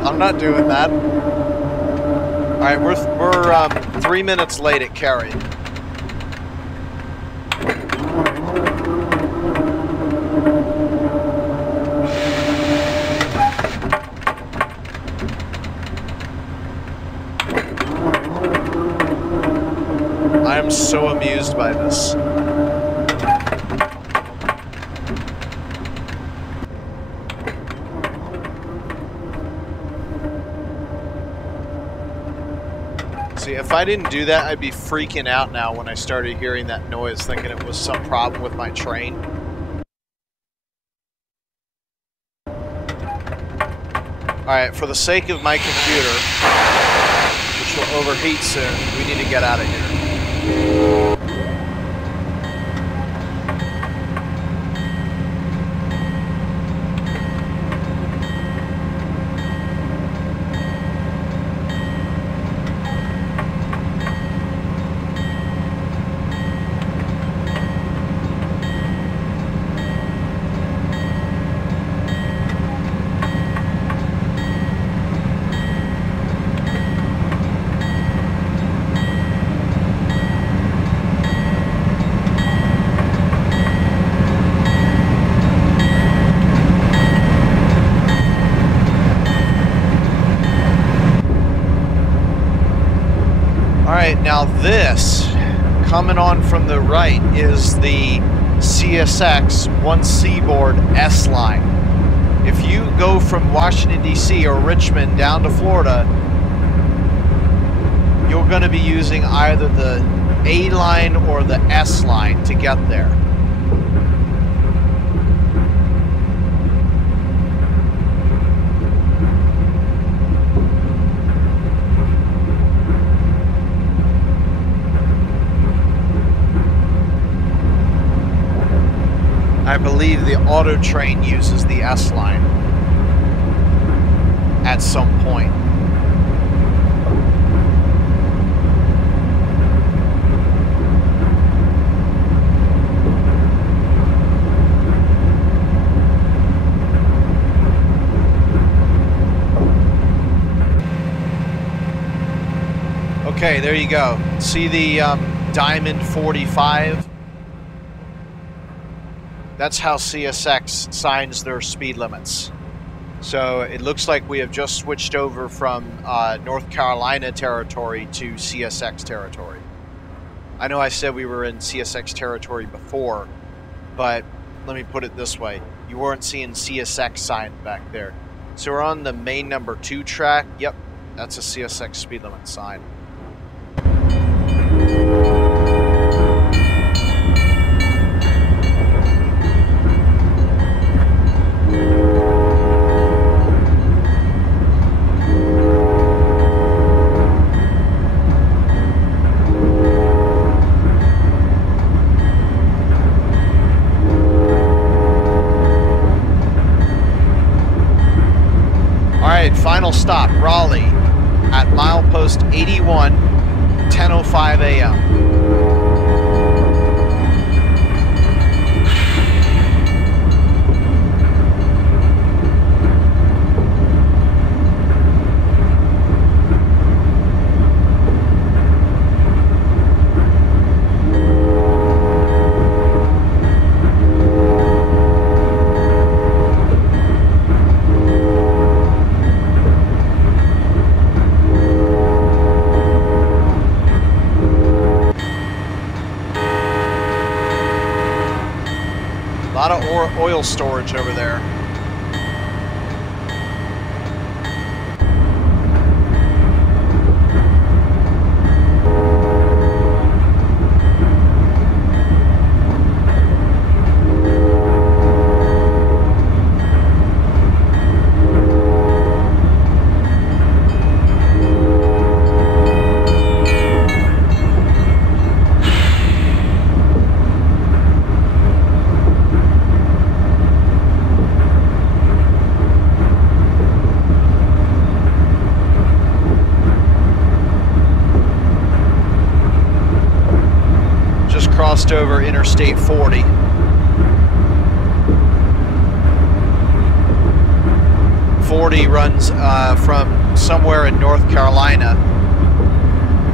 I'm not doing that. All right, we're 3 minutes late at Cary. I am so amused by this. If I didn't do that, I'd be freaking out now when I started hearing that noise, thinking it was some problem with my train. Alright, for the sake of my computer, which will overheat soon, we need to get out of here. Now this, coming on from the right, is the CSX 1 Seaboard S-Line. If you go from Washington, D.C. or Richmond down to Florida, you're going to be using either the A-Line or the S-Line to get there. I believe the auto train uses the S-Line at some point. Okay, there you go. See the Diamond 45? That's how CSX signs their speed limits. So it looks like we have just switched over from North Carolina territory to CSX territory. I know I said we were in CSX territory before, but let me put it this way. You weren't seeing CSX signs back there. So we're on the main number 2 track. Yep, that's a CSX speed limit sign. Final stop, Raleigh, at milepost 81, 10:05 a.m. oil storage over there. Over Interstate 40. Runs from somewhere in North Carolina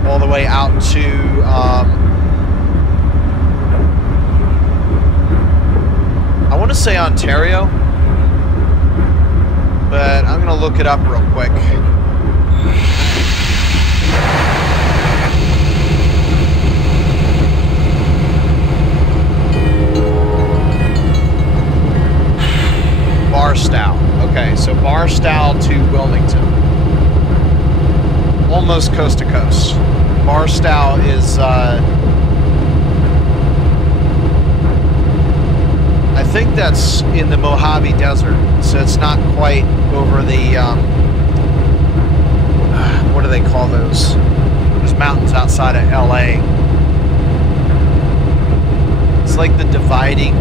all the way out to I want to say Ontario, but I'm gonna look it up real quick. Barstow. Okay, so Barstow to Wilmington. Almost coast to coast. Barstow is, I think that's in the Mojave Desert, so it's not quite over the, what do they call those? There's mountains outside of LA. It's like the dividing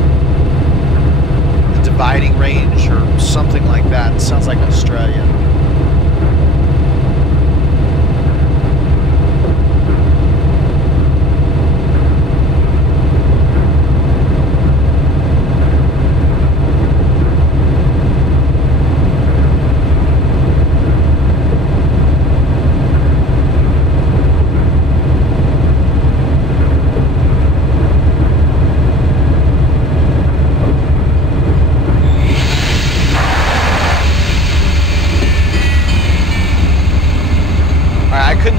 range or something like that. It sounds like Australia.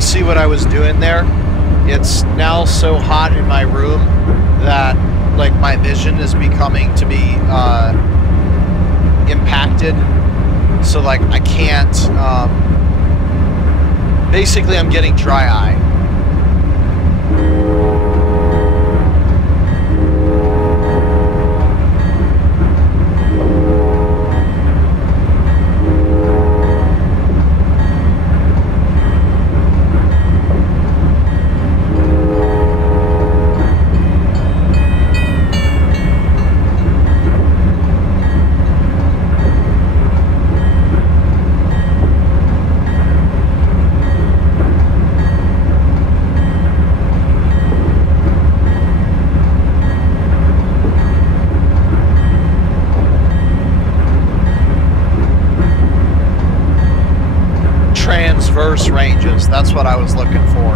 See what I was doing there. It's now so hot in my room that like my vision is becoming to be impacted, so like I can't basically I'm getting dry eye. Ranges. That's what I was looking for.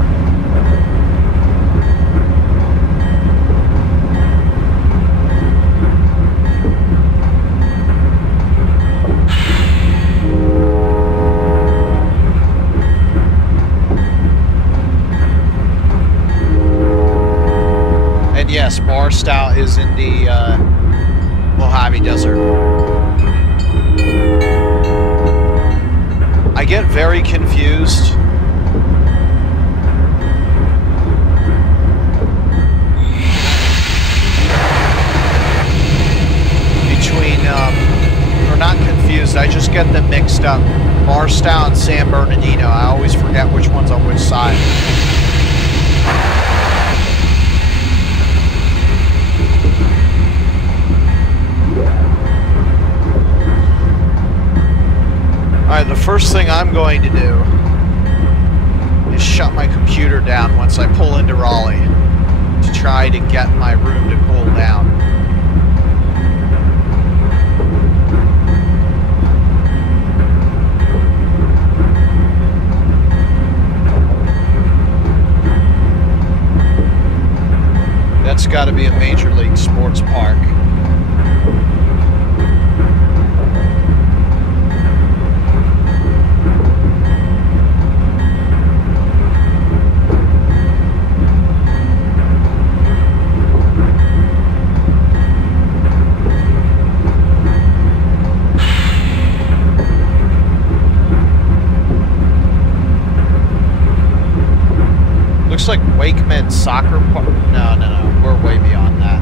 And yes, Barstow is in the Mojave Desert. I get very confused between, or not confused, I just get them mixed up. Barstow and San Bernardino, I always forget which one's on which side. Alright, the first thing I'm going to do is shut my computer down once I pull into Raleigh to try to get my room to cool down. That's got to be a major league sports park. looks like Wakeman Soccer Park. No, no, no. We're way beyond that.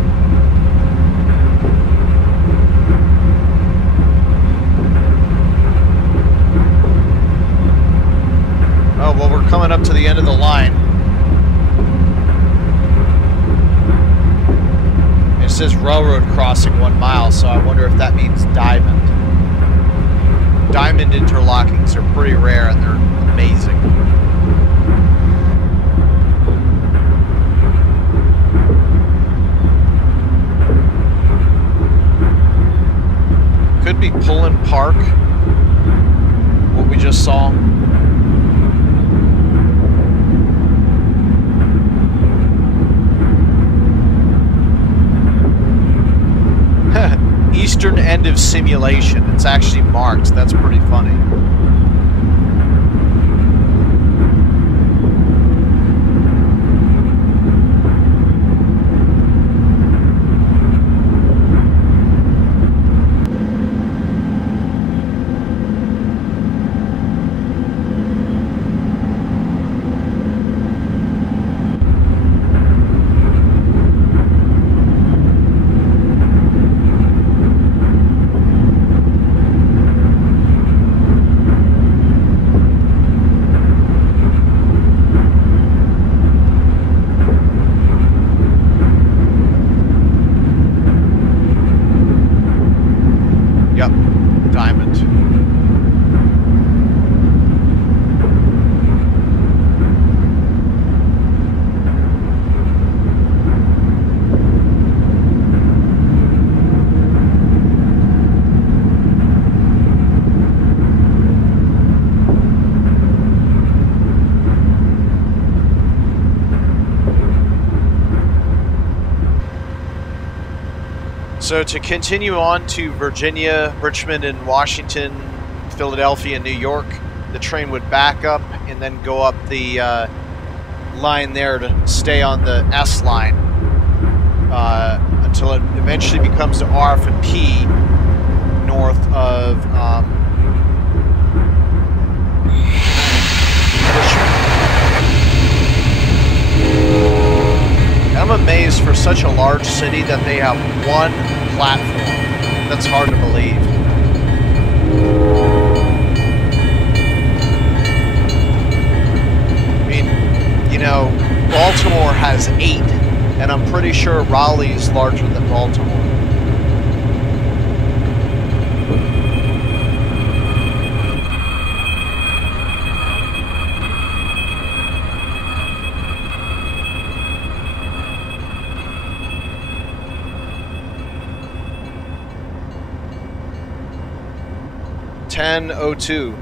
Oh, well, we're coming up to the end of the line. It says railroad crossing 1 mile, so I wonder if that means diamond. Diamond interlockings are pretty rare and they're amazing. Could be Pullen Park, what we just saw. Eastern end of simulation. It's actually marked. That's pretty funny. So to continue on to Virginia, Richmond, and Washington, Philadelphia, and New York, the train would back up and then go up the line there to stay on the S line until it eventually becomes to RF and P north of Richmond. I'm amazed for such a large city that they have one platform. That's hard to believe. I mean, you know, Baltimore has 8, and I'm pretty sure Raleigh is larger than Baltimore. .02.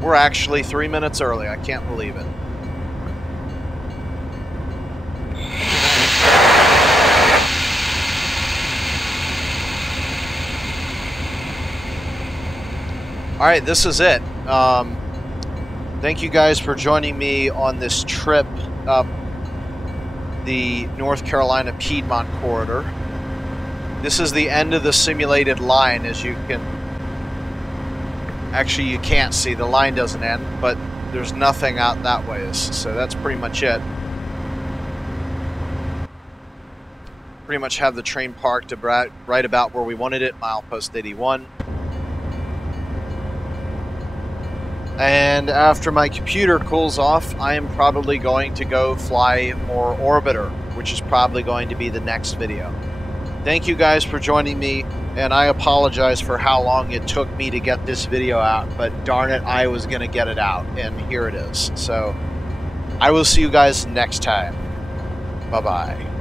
We're actually 3 minutes early. I can't believe it. All right, this is it. Thank you guys for joining me on this trip up the North Carolina Piedmont corridor. This is the end of the simulated line, as you can... Actually, you can't see. The line doesn't end, but there's nothing out that way. So that's pretty much it. Pretty much have the train parked right about where we wanted it, milepost 81. And after my computer cools off, I am probably going to go fly more orbiter, which is probably going to be the next video. Thank you guys for joining me, and I apologize for how long it took me to get this video out, but darn it, I was going to get it out, and here it is. So, I will see you guys next time. Bye-bye.